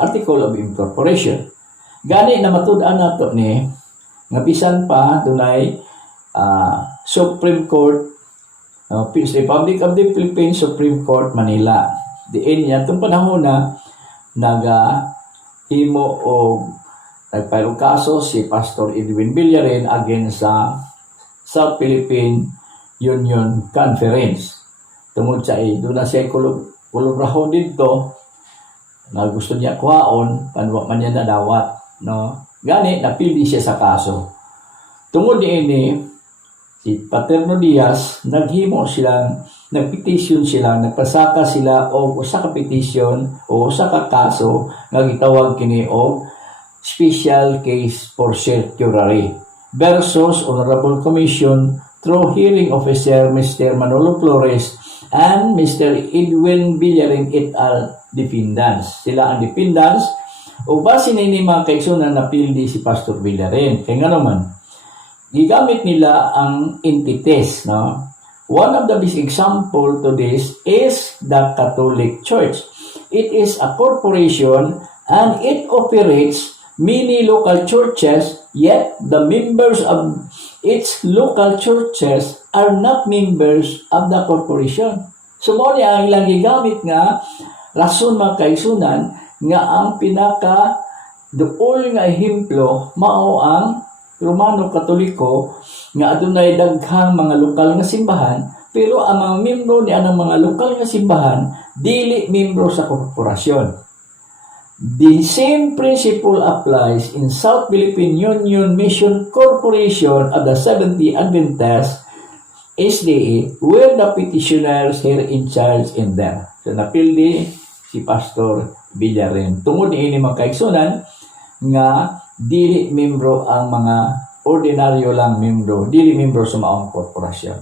Article of Incorporation. Gani na matud-an nato ni nga bisan pa dunay Supreme Court, Republic of the Philippines Supreme Court Manila. Diin niya itong panahon na nag-himo o nagpile kaso si Pastor Edwin Villarin against sa South Philippine Union Conference. Tungod sa doon na siya kulubrahon dito na gusto niya kuhaon, kanwa man niya nadawat. No? Gani, napili siya sa kaso. Tungod ini si Paterno Diaz, nagpetisyon sila, nagpasaka sila o usa ka petisyon o usa ka kaso nga gitawag kini og special case for certiorari. versus Honorable Commission through hearing officer Mr. Manolo Flores and Mr. Edwin Villarin et al. Defendants. Sila ang defendants o base na ini mga kaigsunan na pildi si Pastor Villarin. Kaya nga naman, gigamit nila ang entities. No? One of the best example to this is the Catholic Church. It is a corporation and it operates many local churches, yet the members of its local churches are not members of the corporation. So, mo niya ang ilang gigamit nga rason mga kaigsunan nga ang pinaka duol nga ehemplo mao ang Romano Katoliko nga adunay daghang mga lokal nga simbahan, pero ang mga membro ni anang mga lokal nga simbahan dili membro sa korporasyon. The same principle applies in South Philippine Union Mission Corporation of the Seventh-day Adventist SDA, where the petitioners here in charge in there. So napildi si Pastor Villarin. Tungod ini mga kaigsunan nga dili membro ang mga ordinaryo lang membro, dili membro sa maong korporasyon.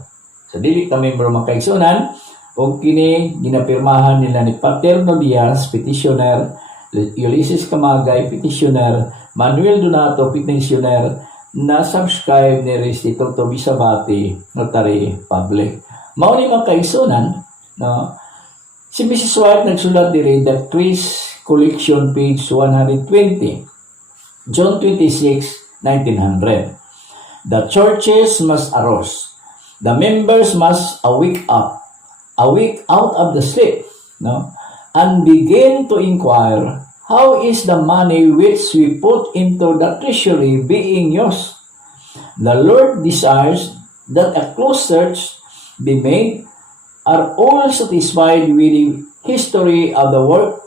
So dili ta membro mga kaigsunan, o kini ginapirmahan nila ni Paterno Diaz, petitioner, Ulysses Camagay, petitioner, Manuel Donato, petitioner, na subscribe ni Restituto Bisabati, notary public. Mao ni mga kaigsunan, no? Si Mrs. White nagsulat diri that Chris Collection page 120, John 26, 1900. The churches must arouse. The members must awake out of the sleep, no? And begin to inquire, how is the money which we put into the treasury being used? The Lord desires that a close search be made. Are all satisfied with the history of the work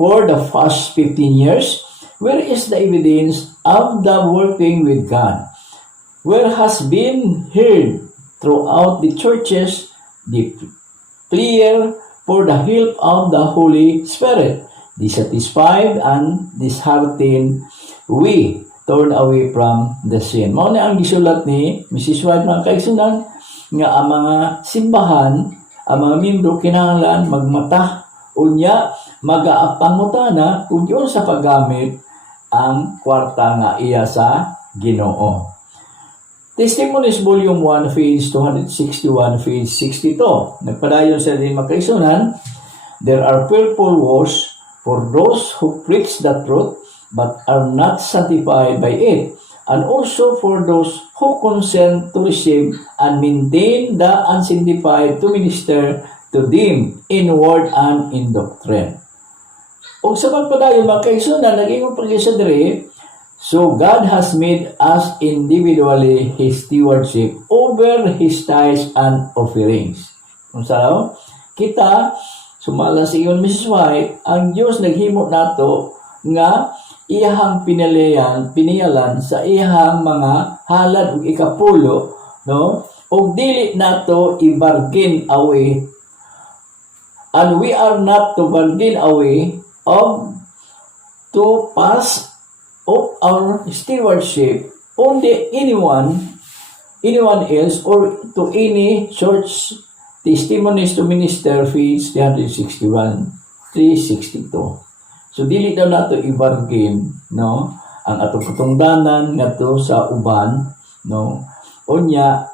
for the past 15 years? Where is the evidence of the working with God? Where has been heard throughout the churches the prayer for the help of the Holy Spirit? Dissatisfied and disheartened, we turn away from the sin. Mao na ang gisulat ni Mrs. White mga kaigsunan nga ang mga simbahan, ang mga membro kinahanglan magmata unya magaapangutana kung yun sa paggamit ang kwarta nga iya sa Ginoo. Testimonies Volume 1, page 261, page 62. Nagpadayon sa din makaisunan, there are fearful woes for those who preach the truth but are not sanctified by it, and also for those who consent to receive and maintain the unsanctified to minister to them in word and in doctrine. O sa pagpadayon mga kaigsunan, naging pag-isa diri, so God has made us individually His stewardship over His tithes and offerings. Kung saan, kita, sumala sa iyon Mrs. White, ang Diyos naghimo nato nga iyahang piniyalan sa iyahang mga halad ug ikapulo, no? Og dili nato i-bargain away, and we are not to bargain away of to pass of our stewardship on anyone else or to any church. Testimonies to Minister fees 361, 362. So dili daw nato i-bargain, no, ang atong katungdanan ngadto sa uban, no, unya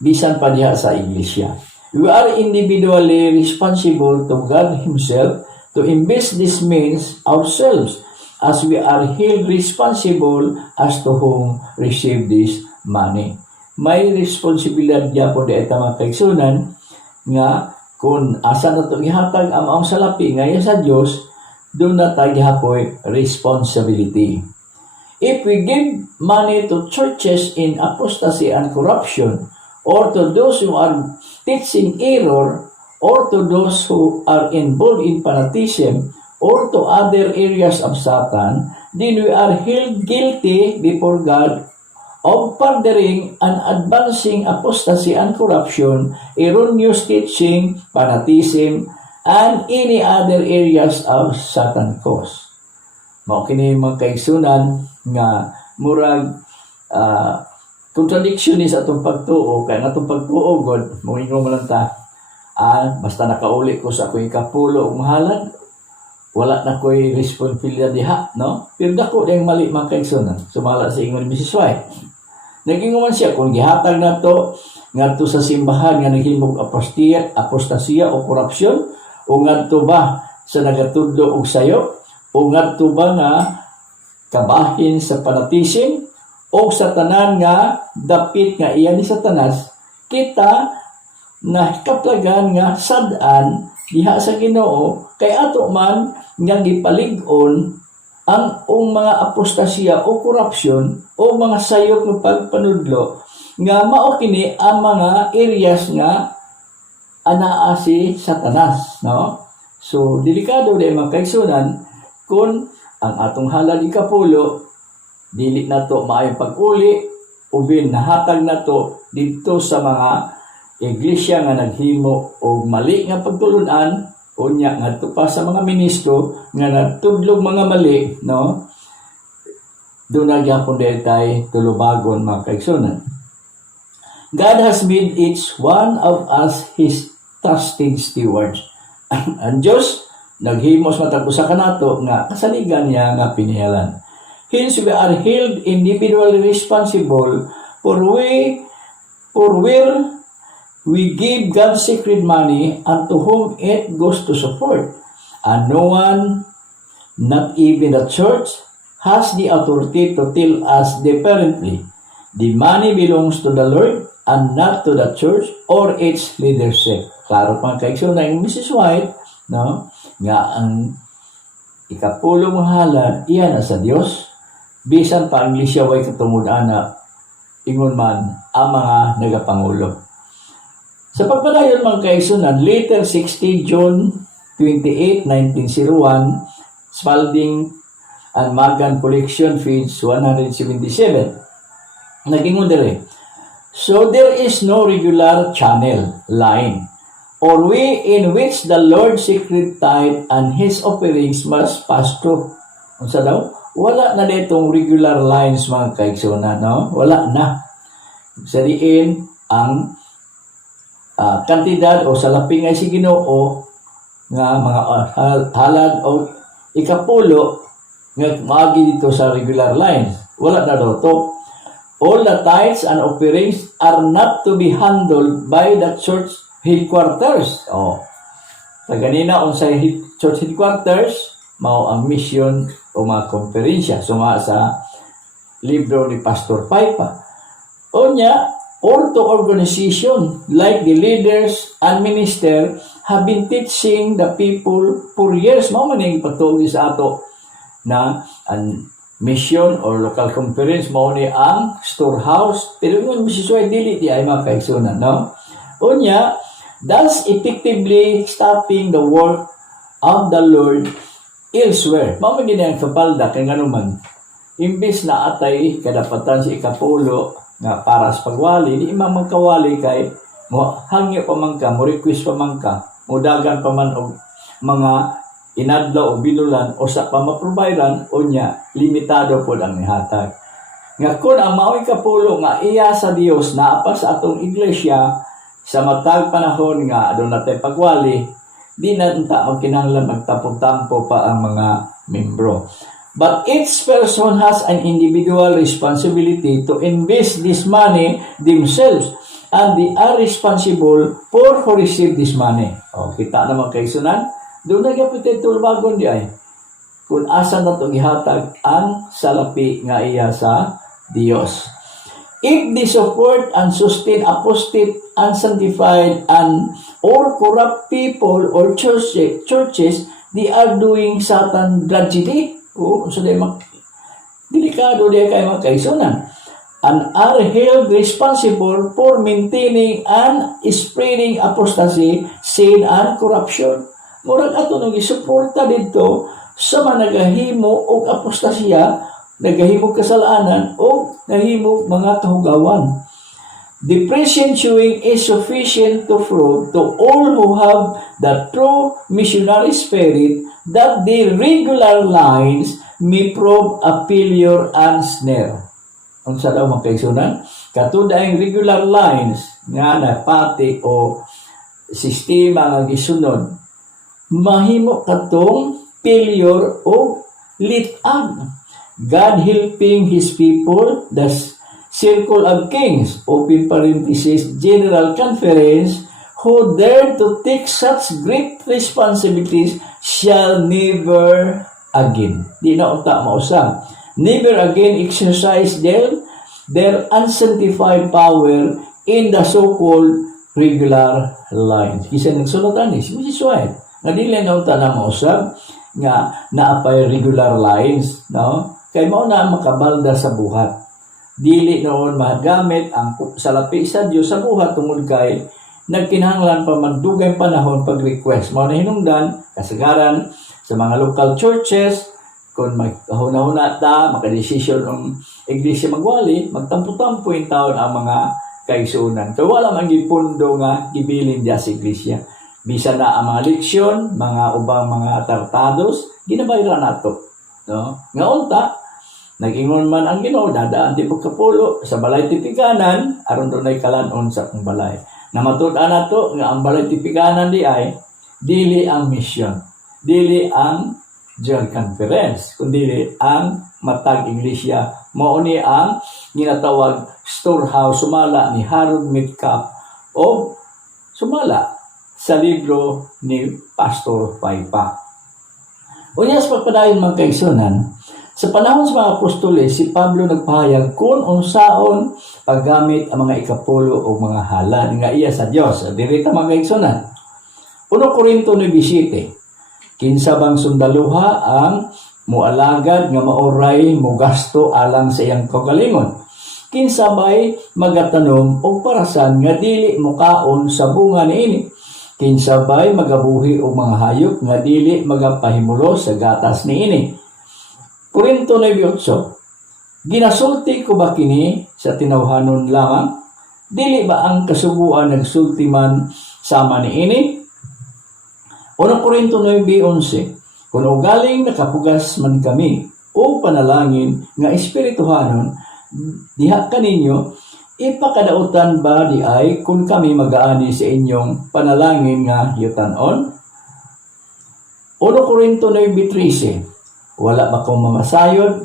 bisan pa diha sa iglesia. We are individually responsible to God Himself to invest this means ourselves, as we are held responsible as to whom receive this money. May responsibilidad gyapon di eta mga kaigsunan nga kung asa nato gihatag ang maong salapi ngayon sa Dios, doon na tayo hapoy responsibility. If we give money to churches in apostasy and corruption, or to those who are teaching error, or to those who are involved in fanaticism, or to other areas of Satan, then we are held guilty before God of furthering and advancing apostasy and corruption, erroneous teaching, fanaticism, and any other areas of Satan cause. Mao kini mga kaigsunan nga murag contradiction is atong pagtuo, kaya nga atong pagtuo, God, mawingo mo lang ta, basta nakauli ko sa akong ikapulo ug mahalad, wala na ko'y responsibilidad diha, no? Pero dako yung mali mga kaigsunan, sumala sa ingon ni Mrs. White. Naginguman siya, kung gihatag na to, ngadto sa simbahan nga naghimog apostasya o korupsyon, o ngadto ba sa nagatudlo og sayo, o ngadto ba nga kabahin sa fanatism, o sa tanan nga dapit nga iya ni Satanas, kita na kaplagan nga sad-an diha sa Ginoo kay ato man nga gipalig-on ang mga apostasya o korupsyon o mga sayop ng pagpanudlo nga mao kini ang mga areas nga anaa si Satanas, no? So delikado di mga kaigsunan kung ang atong halad ikapulo dili nato maayong pag-uli ubin nahatag nato dito sa mga iglesia nga naghimo og mali nga pagtulunan unya ngadto pa sa mga ministro nga nagtudlog mga mali, no? Doon na gyapon tay tulubagon mga kaigsunan. God has made each one of us His trusted stewards. Ang Diyos naghimos matag usa kanato nga kasaligan niya nga pinihalan. Hence we are held individually responsible for where we give God's sacred money and to whom it goes to support. And no one, not even the church, has the authority to tell us differently. The money belongs to the Lord and not to the church or its leadership. Klaro pang kaigsunan ng Mrs. White, no? Nga ang ikapulo mong halad, iyan na sa Diyos. Bisan pa ang iglesia way katungod-ana, ingon man ang mga nagapangulo. Sa pagpadayon mga kaigsunan, later 60 June 28, 1901, Spalding and Morgan Collection feeds 177. Nagingon dire. So there is no regular channel, line, or way in which the Lord's sacred tithe and His offerings must pass through. Unsa daw? Wala na ditong regular lines mga kaigsunan, no? Wala na. Sariin ang kantidad o salaping ay si Ginoo nga mga halad o ikapulo nga maagi dito sa regular lines. Wala na daw to. All the tithes and offerings are not to be handled by the church headquarters. Sa ganina unsay church headquarters mao ang mission o mga konferensya suma sa libro ni Pastor Paipa. Onya, all to organization like the leaders and minister have been teaching the people for years. Mao man ang patuloy sa ato na ang mission or local conference mao ni ang storehouse. Pero yun misisway dili di ay mga kaigsunan, no? Unya, thus effectively stopping the work of the Lord elsewhere. Mao man gini ang kapalda kay nganuman. Imbis na atay kadapatan si ikapulo nga para sa pagwali, di imang magkawali kay mo hangyo pa man ka, mo request pa man ka, mo dagan pa man og mga inadlaw o binulan o sa pamaprovidean o niya, limitado po ang ihatag. Nga kung ang mao'y kapulo nga iya sa Dios na apa sa atong iglesia sa matag panahon nga adun natay pagwali, di na magkinahanglan magtampo-tampo pa ang mga membro. But each person has an individual responsibility to invest this money themselves and they are responsible for who receive this money. Kita naman kaigsunan, doon na gapit tulbagon di ay. Kung asa na itong ihatag ang salapi nga iya sa Dios. If they support and sustain apostate, unsanctified, and or corrupt people or churches, they are doing Satan tragedy. So delikado di kay mga kaigsunan. And are held responsible for maintaining and spreading apostasy, sin, and corruption. Murag ato nang gisuporta dito sa mga nagahimo og apostasya, nagahimo kasalanan o nagahimo mga kahugawan. The present showing is sufficient to prove to all who have the true missionary spirit that the regular lines may prove a failure and snare. unsa daw mga kaigsunan, katud ang regular lines nga napati o sistema nga gisunod, mahimo katong failure o lit-an. God helping His people, the Circle of Kings, open parenthesis, General Conference, who dare to take such great responsibilities shall never again. Di na unta mausap. Never again exercise their unsanctified power in the so-called regular lines. Kisa nagsulatan is, which is why, nga dili na unta na mausap, nga naapay regular lines, no? Kay mao na makabalda sa buhat. Dili noon magamit ang salapi sa Dios sa buhat tungod kay nagkinahanglan pa magdugay panahon pag-request. Mao na hinungdan kasagaran sa mga local churches kung maghuna-huna ta makadesisyon ang iglesia magwali, magtampo-tampo in taon ang mga kaigsunan. So wala man gipundo nga gibilin dia sa iglesia. Bisa na ang mga leksyon, mga ubang mga tartados, ginabayran nato. No? Nga unta, nag-ingon man ang Ginoo, dadaan ti pagkapulo sa balay tipikanan, aron doon ay kalanon sa akong balay. Namatutaan nato nga ang balay tipikanan di ay, dili ang mission, dili ang General Conference, kundi ang matag iglesia. Mao ni ang ginatawag storehouse, sumala ni Harold Metcalf o sumala sa libro ni Pastor Paipa. Unyas pagpadayon mga kaigsunan, sa panahon sa mga apostoles, si Pablo nagpahayag kung unsaon paggamit ang mga ikapulo o mga halad nga iya sa Dios. Dirita mga kaigsunan. 1 Corinto 9:7. Kinsa bang sundaluha ang mualagad nga maoray mugasto alang sa iyang kaugalingon? Kinsa bay magatanom og parasan nga dili mukaon sa bunga niini? Kinsa bay magabuhi og mga hayop nga dili magapahimulo sa gatas niini? Korinto 9:8. Ginasulti ko ba kini sa tinawhanon lamang? Dili ba ang kasuguan nagsulti man sama niini? 1 Korinto 9:11. Kung ugaling nakapugas man kami o panalangin nga espirituhanon, diha kaninyo ipakadautan ba di ay kung kami magaani sa inyong panalangin nga yutanon? 1 Korinto 9:13. Wala ba kong mamasayod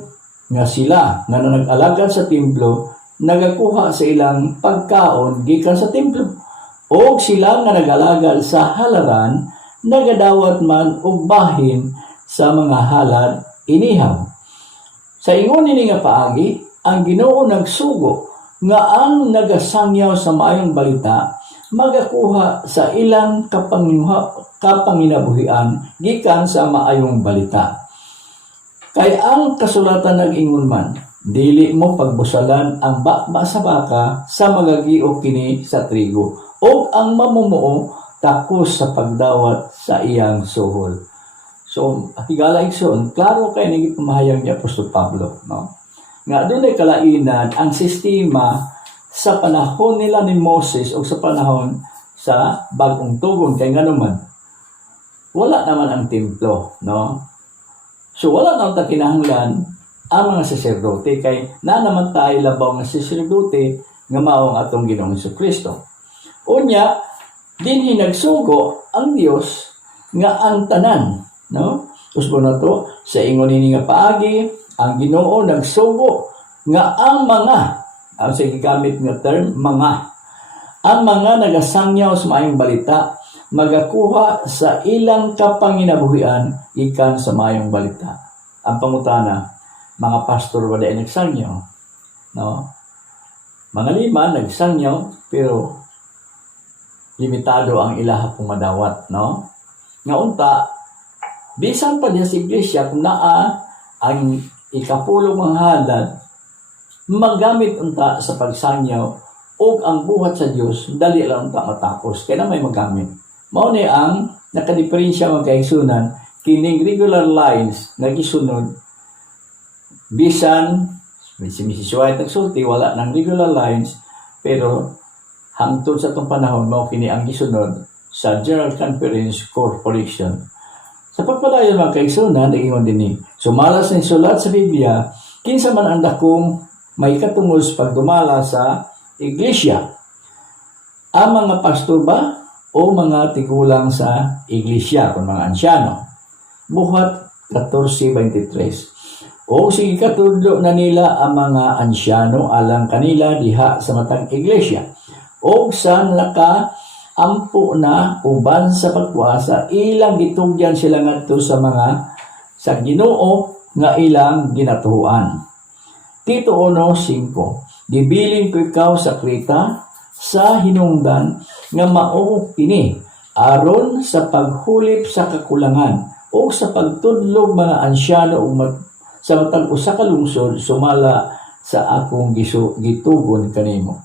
nga sila nga nag-alagad sa templo nagakuha sa ilang pagkaon gikan sa templo, o sila nga nag-alagad sa halaran nagadawat man og bahin sa mga halad inihaw. Sa ingon nini nga paagi, ang Ginoo nagsugo nga ang nagasangyaw sa maayong balita magakuha sa ilang kapanginabuhian gikan sa maayong balita. Kay ang kasulatan nag-ingon man, dili mo pagbusalan ang bakba sa baka sa magagiok kini sa trigo, o ang mamumuo takos sa pagdawat sa iyang suhol. So, higala igsoon, klaro kay naging pamahayag ni Apostol Pablo, no? Nga doon ay kalainan ang sistema sa panahon nila ni Moses o sa panahon sa bagong tugon, kay nga naman wala naman ang templo, no? So wala naman ta kinahanglan ang mga saserdote, kay na naman tayo labaw nga saserdote nga maong atong Ginoong Jesucristo. Unya dinhi nagsugo ang Dios nga ang tanan, no? Usbo na to sa ingon ini nga paagi, ang Ginoo nagsugo nga ang mga, ang sa gigamit nga term, ang mga nagasangyaw sa maayong balita magakuha sa ilang kapanginabuhian ikan sa maayong balita. Ang pangutana, mga pastor wala ay nagsangyaw, no? Mga lima nagsangyaw pero limitado ang ilaha pong madawat, no? Nga unta, bisan pa niya sa iglesia kung naa ang ikapulong mga halad, magamit unta sa pagsangyaw o ang buhat sa Diyos, dali lang unta matapos, kaya na may magamit. Mao ni ang nakadiferensya mga kaigsunan, kining regular lines na gisunod, bisan, si Mrs. White nagsulti, wala ng regular lines, pero hangtod sa itong panahon, mao kini ang gisunod sa General Conference Corporation. Sa pagpadayon mga kaigsunan, nag-ingon din ni, sumalas ni sulat sa Biblia, kinsa man ang dakong may katungod sa pagdumala sa iglesia. Ang mga pastor ba o mga tigulang sa iglesia kung mga ansyano? Buhat 14:23. O sige katudlo na nila ang mga ansyano alang kanila diha sa matang iglesia. O san laka ampo na uban sa pagkuasa, ilang gitugyan sila ngadto sa mga sa Ginoo nga ilang ginatuhuan. Tito 1:5. Gibilin ko ikaw sa Krita sa hinungdan nga mao kini aron sa paghulip sa kakulangan o sa pagtudlog mga ansyano sa matag usa ka lungsod sumala sa akong gitugon kanimo.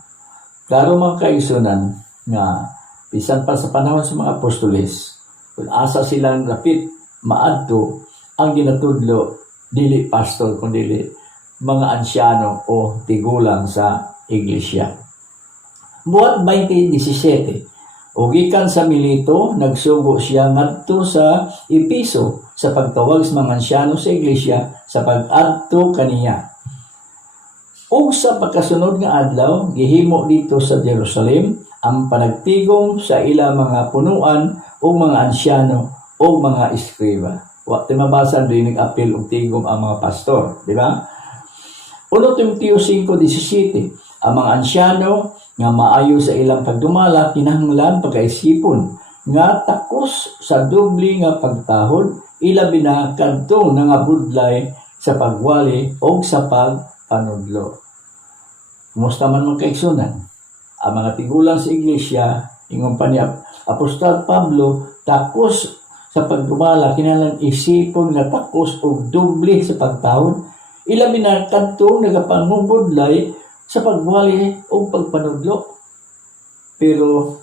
Klaro mga kaigsunan nga bisan pa sa panahon sa mga apostoles, kung asa silang rapit maadto, ang ginatudlo dili pastor kundi mga ansyano o tigulang sa iglesia. Buhat 20:17. O gikan sa Milito, nagsugo siya ngadto sa Episo sa pagtawag sa mga ansyano sa iglesia sa pag-adto kaniya. Ug sa pagkasunod nga adlaw, gihimo dito sa Jerusalem ang panagtigom sa ilang mga punuan o mga ansyano o mga eskriba. Wa mabasa din nag-apil og tigom ang mga pastor, di ba? 1 Timoteo 5:17. Ang mga ansyano nga maayo sa ilang pagdumala kinahanglan pagkaisipon nga takos sa dubli nga pagtahod ilabi na kadto nga budlay sa pagwali o sa pagpanudlo. Kumusta man mga kaigsunan? Ang mga tigulang sa iglesia, ingon pa ni Apostol Pablo, takos sa pagdumala kinahanglan isipon nga takos og dubli sa pagtahod ilabi na kadto nagapangubudlay sa pagwali o pagpanudlo. Pero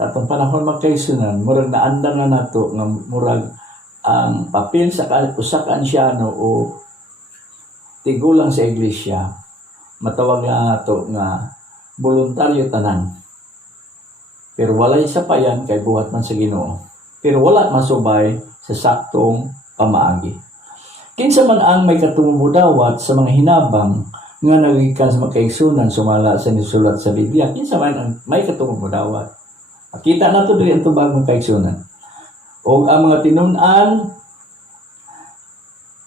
tatong panahon magkaisunan, murag naandang na nato nga murag ang papel sa usa ka ansyano o tigulang sa iglesia matawag na nato nga voluntaryo tanan. Pero walay sapayan kay buhat man sa Ginoo. Pero wala masubay sa saktong pamaagi. Kinsa man ang may katungudawat sa mga hinabang nga nagikan sa makaigsunan sumala sa nisulat sa Biblia, kinsa man ang may katungudawat. Kita na to diri ang tubag ng kaigsunan. O ang mga tinun-an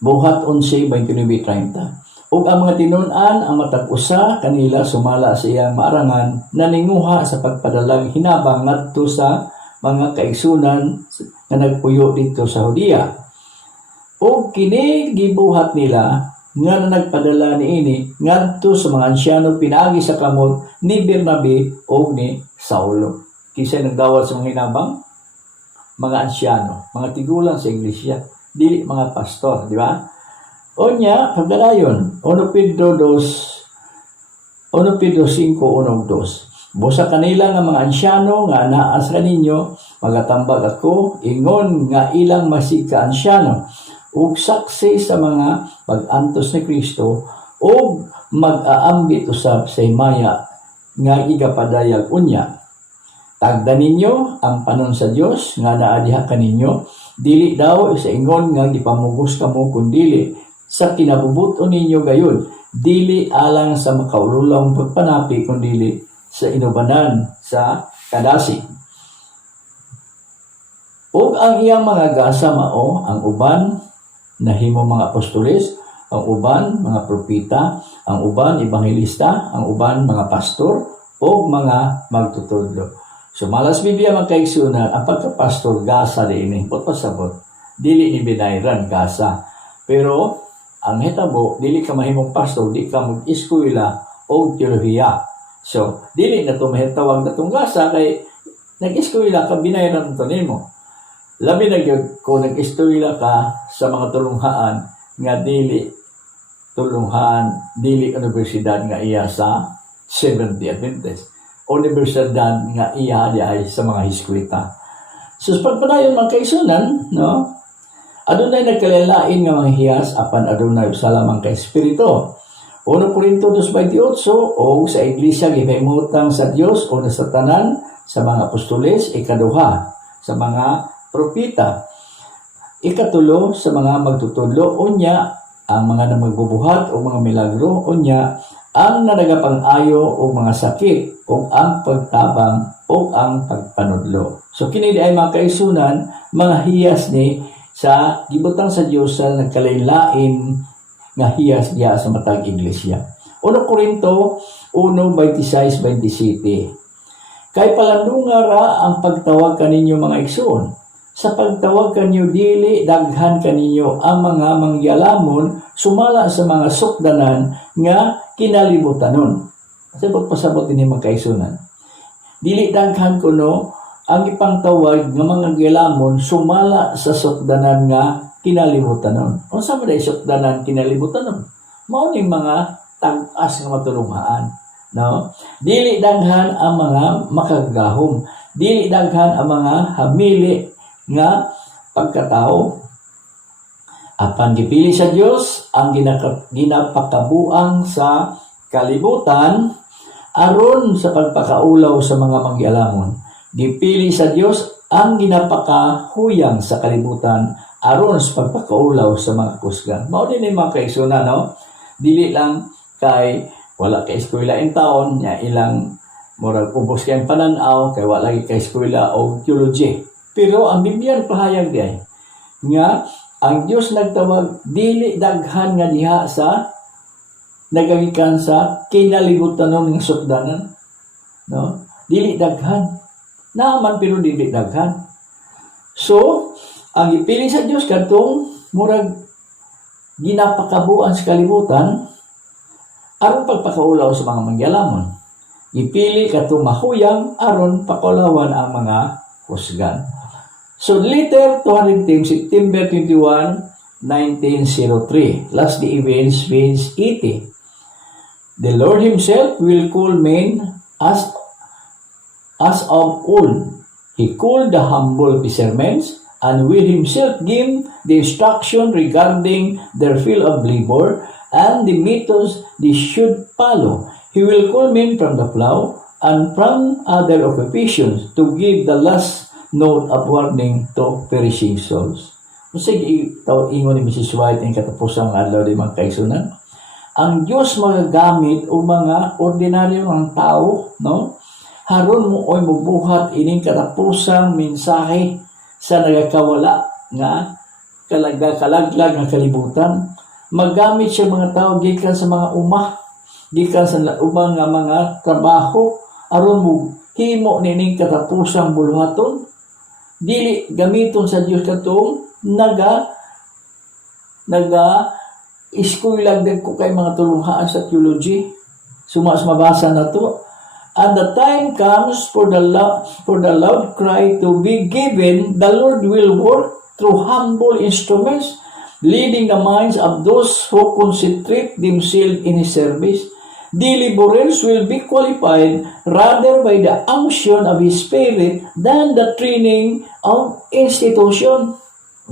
buhat 11:29-30. O ang mga tinun-an ang matag usa kanila sumala sa iyang maarangan naninguha sa pagpadalang hinabang ngadto sa mga kaigsunan nga nagpuyo dito sa Judea. O kini gibuhat nila nga nagpadala niini ngadto sa mga ansyano pinaagi sa kamot ni Bernabe o ni Saulo. Kinsa nagdawat sa mga hinabang? Mga ansyano, mga tigulang sa iglesia, dili mga pastor, di ba? Onya, pagdalayon, 1 Pedro 5:1-2. Busa kanila nga mga ansyano nga anaa sa kaninyo, magatambag ako, ingon nga ilang masika ansyano, ug saksi sa mga pag-antos ni Kristo ug mag-aambit usab sa himaya nga igapadayag unya. Tagda ninyo ang panon sa Dios nga naa diha kaninyo, dili daw sa ingon nga gipamugos kamo kundi sa kinabubuton ninyo gayon, dili alang sa makaululong pagpanapi kundi sa inubanan sa kadasi. Ug ang iyang mga gasa mao ang uban nahimo mga apostoles, ang uban mga propeta, ang uban ebanghelista, ang uban mga pastor o mga magtutudlo. So malas Biblia mga kaigsunan, ang pagkapastor gasa diini, pasabot, dili ni binayran gasa. Pero ang hitabo, dili ka mahimong pastor, di ka mag-eskwela o teolohiya. So dili na to mahitawag na tong gasa kay nag-eskwela ka binayran to nimo. Labi na gyud kung nag-eskwela ka sa mga tulunghaan nga dili universidad nga iya sa Seventh-day Adventist. Universidad nga iya ay sa mga hiskwita. So pagpadayon mga kaisunan, no? Adunay nagkalalain nga mga hiyas apan adunay salamang ka espiritu. 1 Corinto 2:28 o sa iglesia gipahimutang sa Dios o sa tanan sa mga apostoles ikaduha sa mga propeta, ikatulo sa mga magtutudlo unya ang mga magbubuhat o mga milagro unya ang nanagapang-ayo o mga sakit o ang pagtabang o ang pagpanudlo. So kini ay mga kaisunan, mga hiyas ni sa gibutang sa Dios sa nagkalain-lain nga hiyas diya sa matag iglesia. 1 Korinto 1:26-27. Kay palandunga ra ang pagtawag kaninyo mga igsoon. Sa pagtawag kanyo dili daghan kaninyo ang mga mangyalamon sumala sa mga sukdanan nga kinalibutanon. Sa pagpasabot ni mga kaisunan. Dili daghan kuno ang ipangtawag nga mga gyalamon sumala sa sukdanan nga kinalibutanon. Unsa man ay sukdanan kinalibutanon? Mao ni mga tag-as nga matulungaan, no? Dili daghan ang mga makagahom, dili daghan ang mga hamili nga pagkatao. Apan gipili sa Dios ang ginapakabuang sa kalibutan aron sa pagpakaulaw sa mga mangyalamon. Gipili sa Dios ang ginapakahuyang sa kalibutan aron sa pagpakaulaw sa mga kusgan. Mao din mga kaigsunan, no? Dili lang kay wala kay eskwela in taon nya ilang murag ubos kay pananaw kay wala kay eskwela o theology. Pero ang Biblia pahayag di nga ang Dios nagtawag dili daghan nga diha sa nagagikan sa kinalibutanon ng sukdanan, no? Dili daghan naman pero dili daghan. So ang ipili sa Dios kadtong murag ginapakabuan sa kalibutan aron pagpakaulaw sa mga mangyalamon. Ipili kadtong mahuyang aron pakaulawan ang mga kusgan. So later 210 September 21, 1903, last the events means 80. The Lord Himself will call men as of old. He called the humble fishermen and will Himself give the instruction regarding their field of labor and the methods they should follow. He will call men from the plow and from other occupations to give the last note of warning to perishing souls. Sige, ingon ni Mrs. White ang katapusang adlaw di mga kaigsunan. Ang Dios magagamit o mga ordinaryo ng tao, no? Haron mo oy mubuhat ining katapusang mensahe sa nagakawala nga kalaglag nga kalibutan. Magamit siya mga tao gikan sa mga gikan sa ubang nga mga trabaho aron mo himo nining katapusang buluhaton. Dili gamiton sa Dios katong naga eskwela ko kay mga tulunghaan sa theology. Sumas mabasa na to. And the time comes for the loud cry to be given, the Lord will work through humble instruments, leading the minds of those who concentrate themselves in His service. The laborers will be qualified rather by the unction of His Spirit than the training of institution.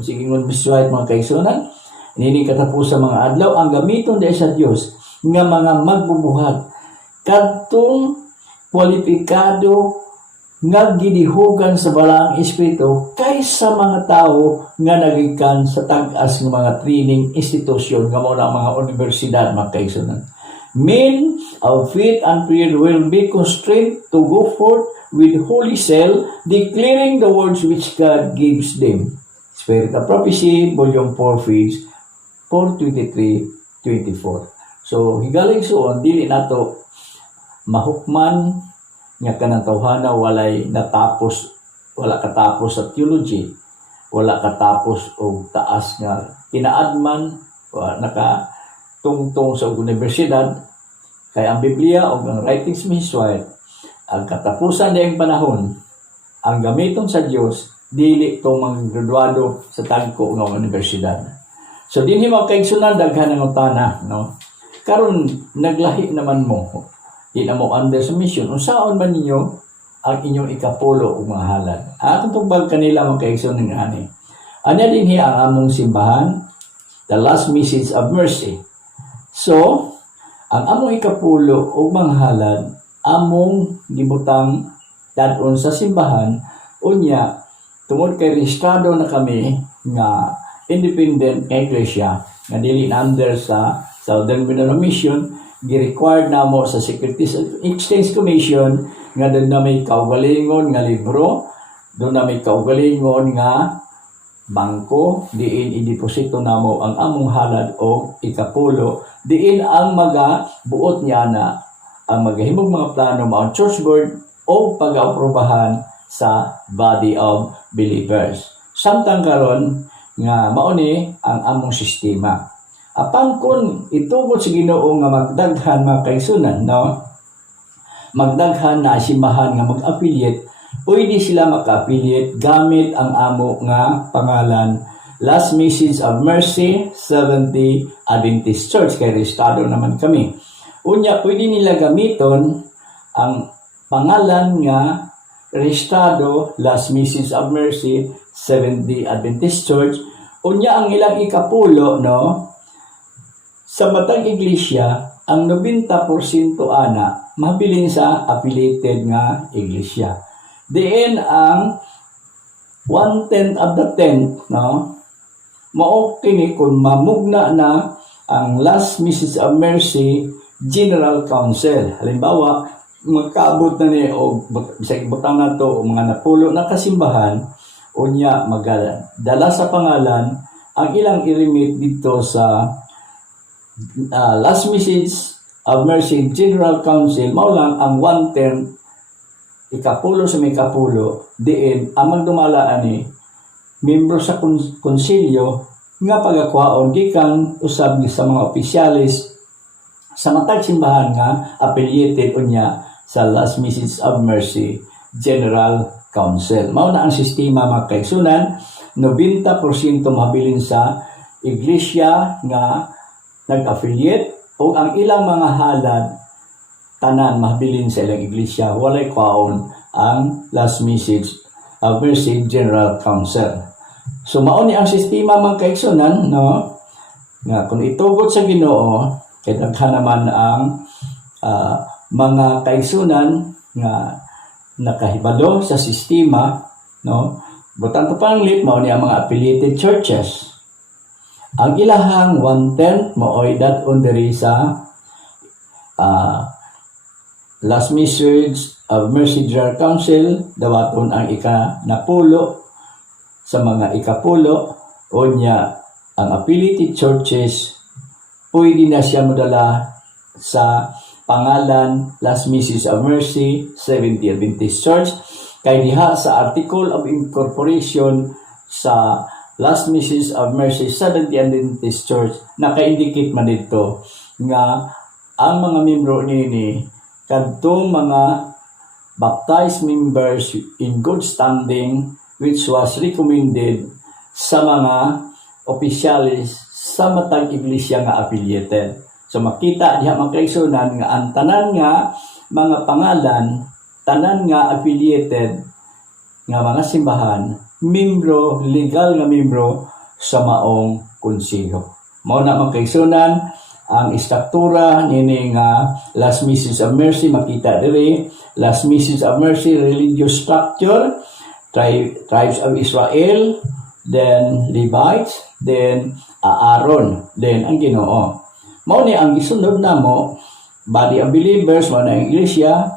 Sige ngon biswait mga kaigsunan, nini katapos sa mga adlaw ang gamiton dahil sa Dios nga mga magbubuhat kadtong kwalipikado nga gidihugan sa balaang espiritu kaysa mga tao nga nagikan sa tag-as ng mga training institution nga mao na mga universidad mga kaigsunan. Men of faith and prayer will be constrained to go forth with holy zeal, declaring the words which God gives them. Spirit of Prophecy, Volume 4, page 423-24. So, higalig suon, dili nato mahukman nga kanang tawhana wala katapos sa theology, wala katapos og taas nga tinaadman, nakatungtong sa universidad. Kaya ang Biblia o ang writings misway, ang katapusan na panahon, ang gamiton sa Dios dili to mga graduado sa tagko ng universidad. So dinhi mga kaigsunan daghan ang utana, no? Karon naglahi naman mo. Di na mo under submission. Unsaon man ninyo ang inyong ikapulo o mga halad? Atong tubag kanila mga kaigsunan ng ani. Anya dinhi ang among simbahan, the last message of mercy. So, ang among ikapulo o mga halad, among gibutang dadon sa simbahan, unya, tungod kay rehistrado na kami nga independent nga iglesia, nga dili under sa Southern Mindanao Mission, gi-required namo sa Securities and Exchange Commission nga doon na may kaugalingon nga libro, doon na may kaugalingon nga bangko, diin i-deposito namo ang among halad o ikapulo, diin ang buot niya na ang magahimog mga plano mao church board o pag-aprobahan sa body of believers. Samtang karon nga mao ni ang among sistema. Apang kun itugod sa Ginoo nga magdaghan mga kaigsunan, no? Magdaghan na simbahan nga mag-affiliate, pwede sila maka-affiliate gamit ang amo nga pangalan Last Message of Mercy Seventh-day Adventist Church, kay rehistado naman kami. Unya, pwede nila gamiton ang pangalan nga rehistado Last Message of Mercy Seventh-day Adventist Church. Unya, ang ilang ikapulo, no? Sa matang iglesia, ang 90% ana mabilin sa affiliated nga iglesia. Diin ang 1/10 of the 10, no? Mao kini kung mamugna na ang Last Message of Mercy General Council. Halimbawa, magkaabot na ni o bisag ibutang na to mga napulo na kasimbahan, unya magdala sa pangalan ang ilang irimit dito sa Last Message of Mercy General Council. Mao lang ang 1/10 ikapulo sa may kapulo, diin amang dumala ani membro sa konsilyo nga pagakwaon gikan usab sa mga opisyalis sa matag simbahan nga affiliated unya sa Last Message of Mercy General Council. Mao na ang sistema mga kaigsunan, 90% mabilin sa iglesia nga nag-affiliate o ang ilang mga halad tanan mahabilin sa ilang iglesia, walay kwaon ang Last Message of Mercy General Council. So mao ni ang sistema mga kaigsunan, no? Nga kung itugod sa Ginoo, kay daghan naman ang mga kaigsunan nga nakahibalo sa sistema, no? Butang panglit mao ni ang mga affiliated churches. Ang ilahang 1/10 mao'y dat-on diri sa Last Message of Mercy General Council, dawaton ang ika-napulo sa mga ikapulo, unya ang affiliated churches, pwede na siya modala sa pangalan Last Message of Mercy Seventh-day Adventist Church, kay diha sa Article of Incorporation sa Last Message of Mercy Seventh-day Adventist Church, naka-indicate man dito nga ang mga membro nini kadtong mga baptized members in good standing which was recommended sa mga opisyalis sa matag iglesia nga affiliated. So makita diha mga kaigsunan nga ang tanan nga mga pangalan, tanan nga affiliated nga mga simbahan, membro, legal nga membro sa maong konseho. Mao na mga kaigsunan ang istruktura nini nga Last Message of Mercy, makita diri Last Message of Mercy religious structure, tribes of Israel, then Levites, then Aaron, then ang Ginoo. Mao ni ang gisunod namo body of believers, mao na ang iglesia,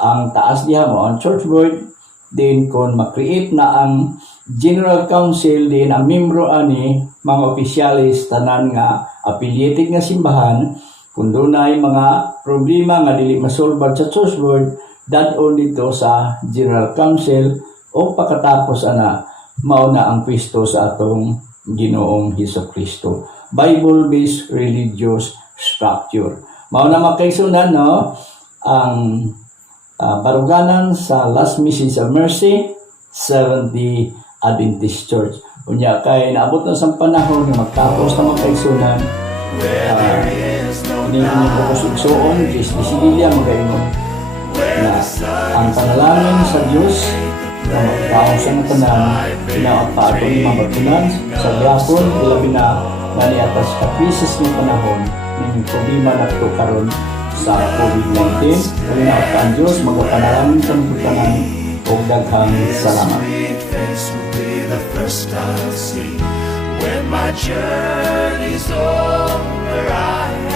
ang taas diha mo ang church board, then kung ma-create na ang General Council, din ang membro ani mga opisyalis tanan nga affiliated nga simbahan, kung dunay mga problema nga dili masolbad sa church board, dadon dito sa General Council o pagkatapos ana mao na ang pwesto sa atong Ginoong Hesukristo. Bible-based religious structure. Mao na makaigsunan, no, ang baruganan sa Last Message of Mercy Seventh-day Adventist Church. Unya kay naabot na sa panahon nga magtapos na makaigsunan, hindi mo pagkasugsoon, disigilia magayon na ang panalangin sa Diyos na magkaos ang tanan, pinaatpato ni mabatunan sa gapon, ilabi na naniatas kapisis ng panahon ng problema na ito karon sa COVID-19. Kaya na ang Diyos, magapanalangin sa mga tanan o daghang salamat. The first I'll see when my journey's over.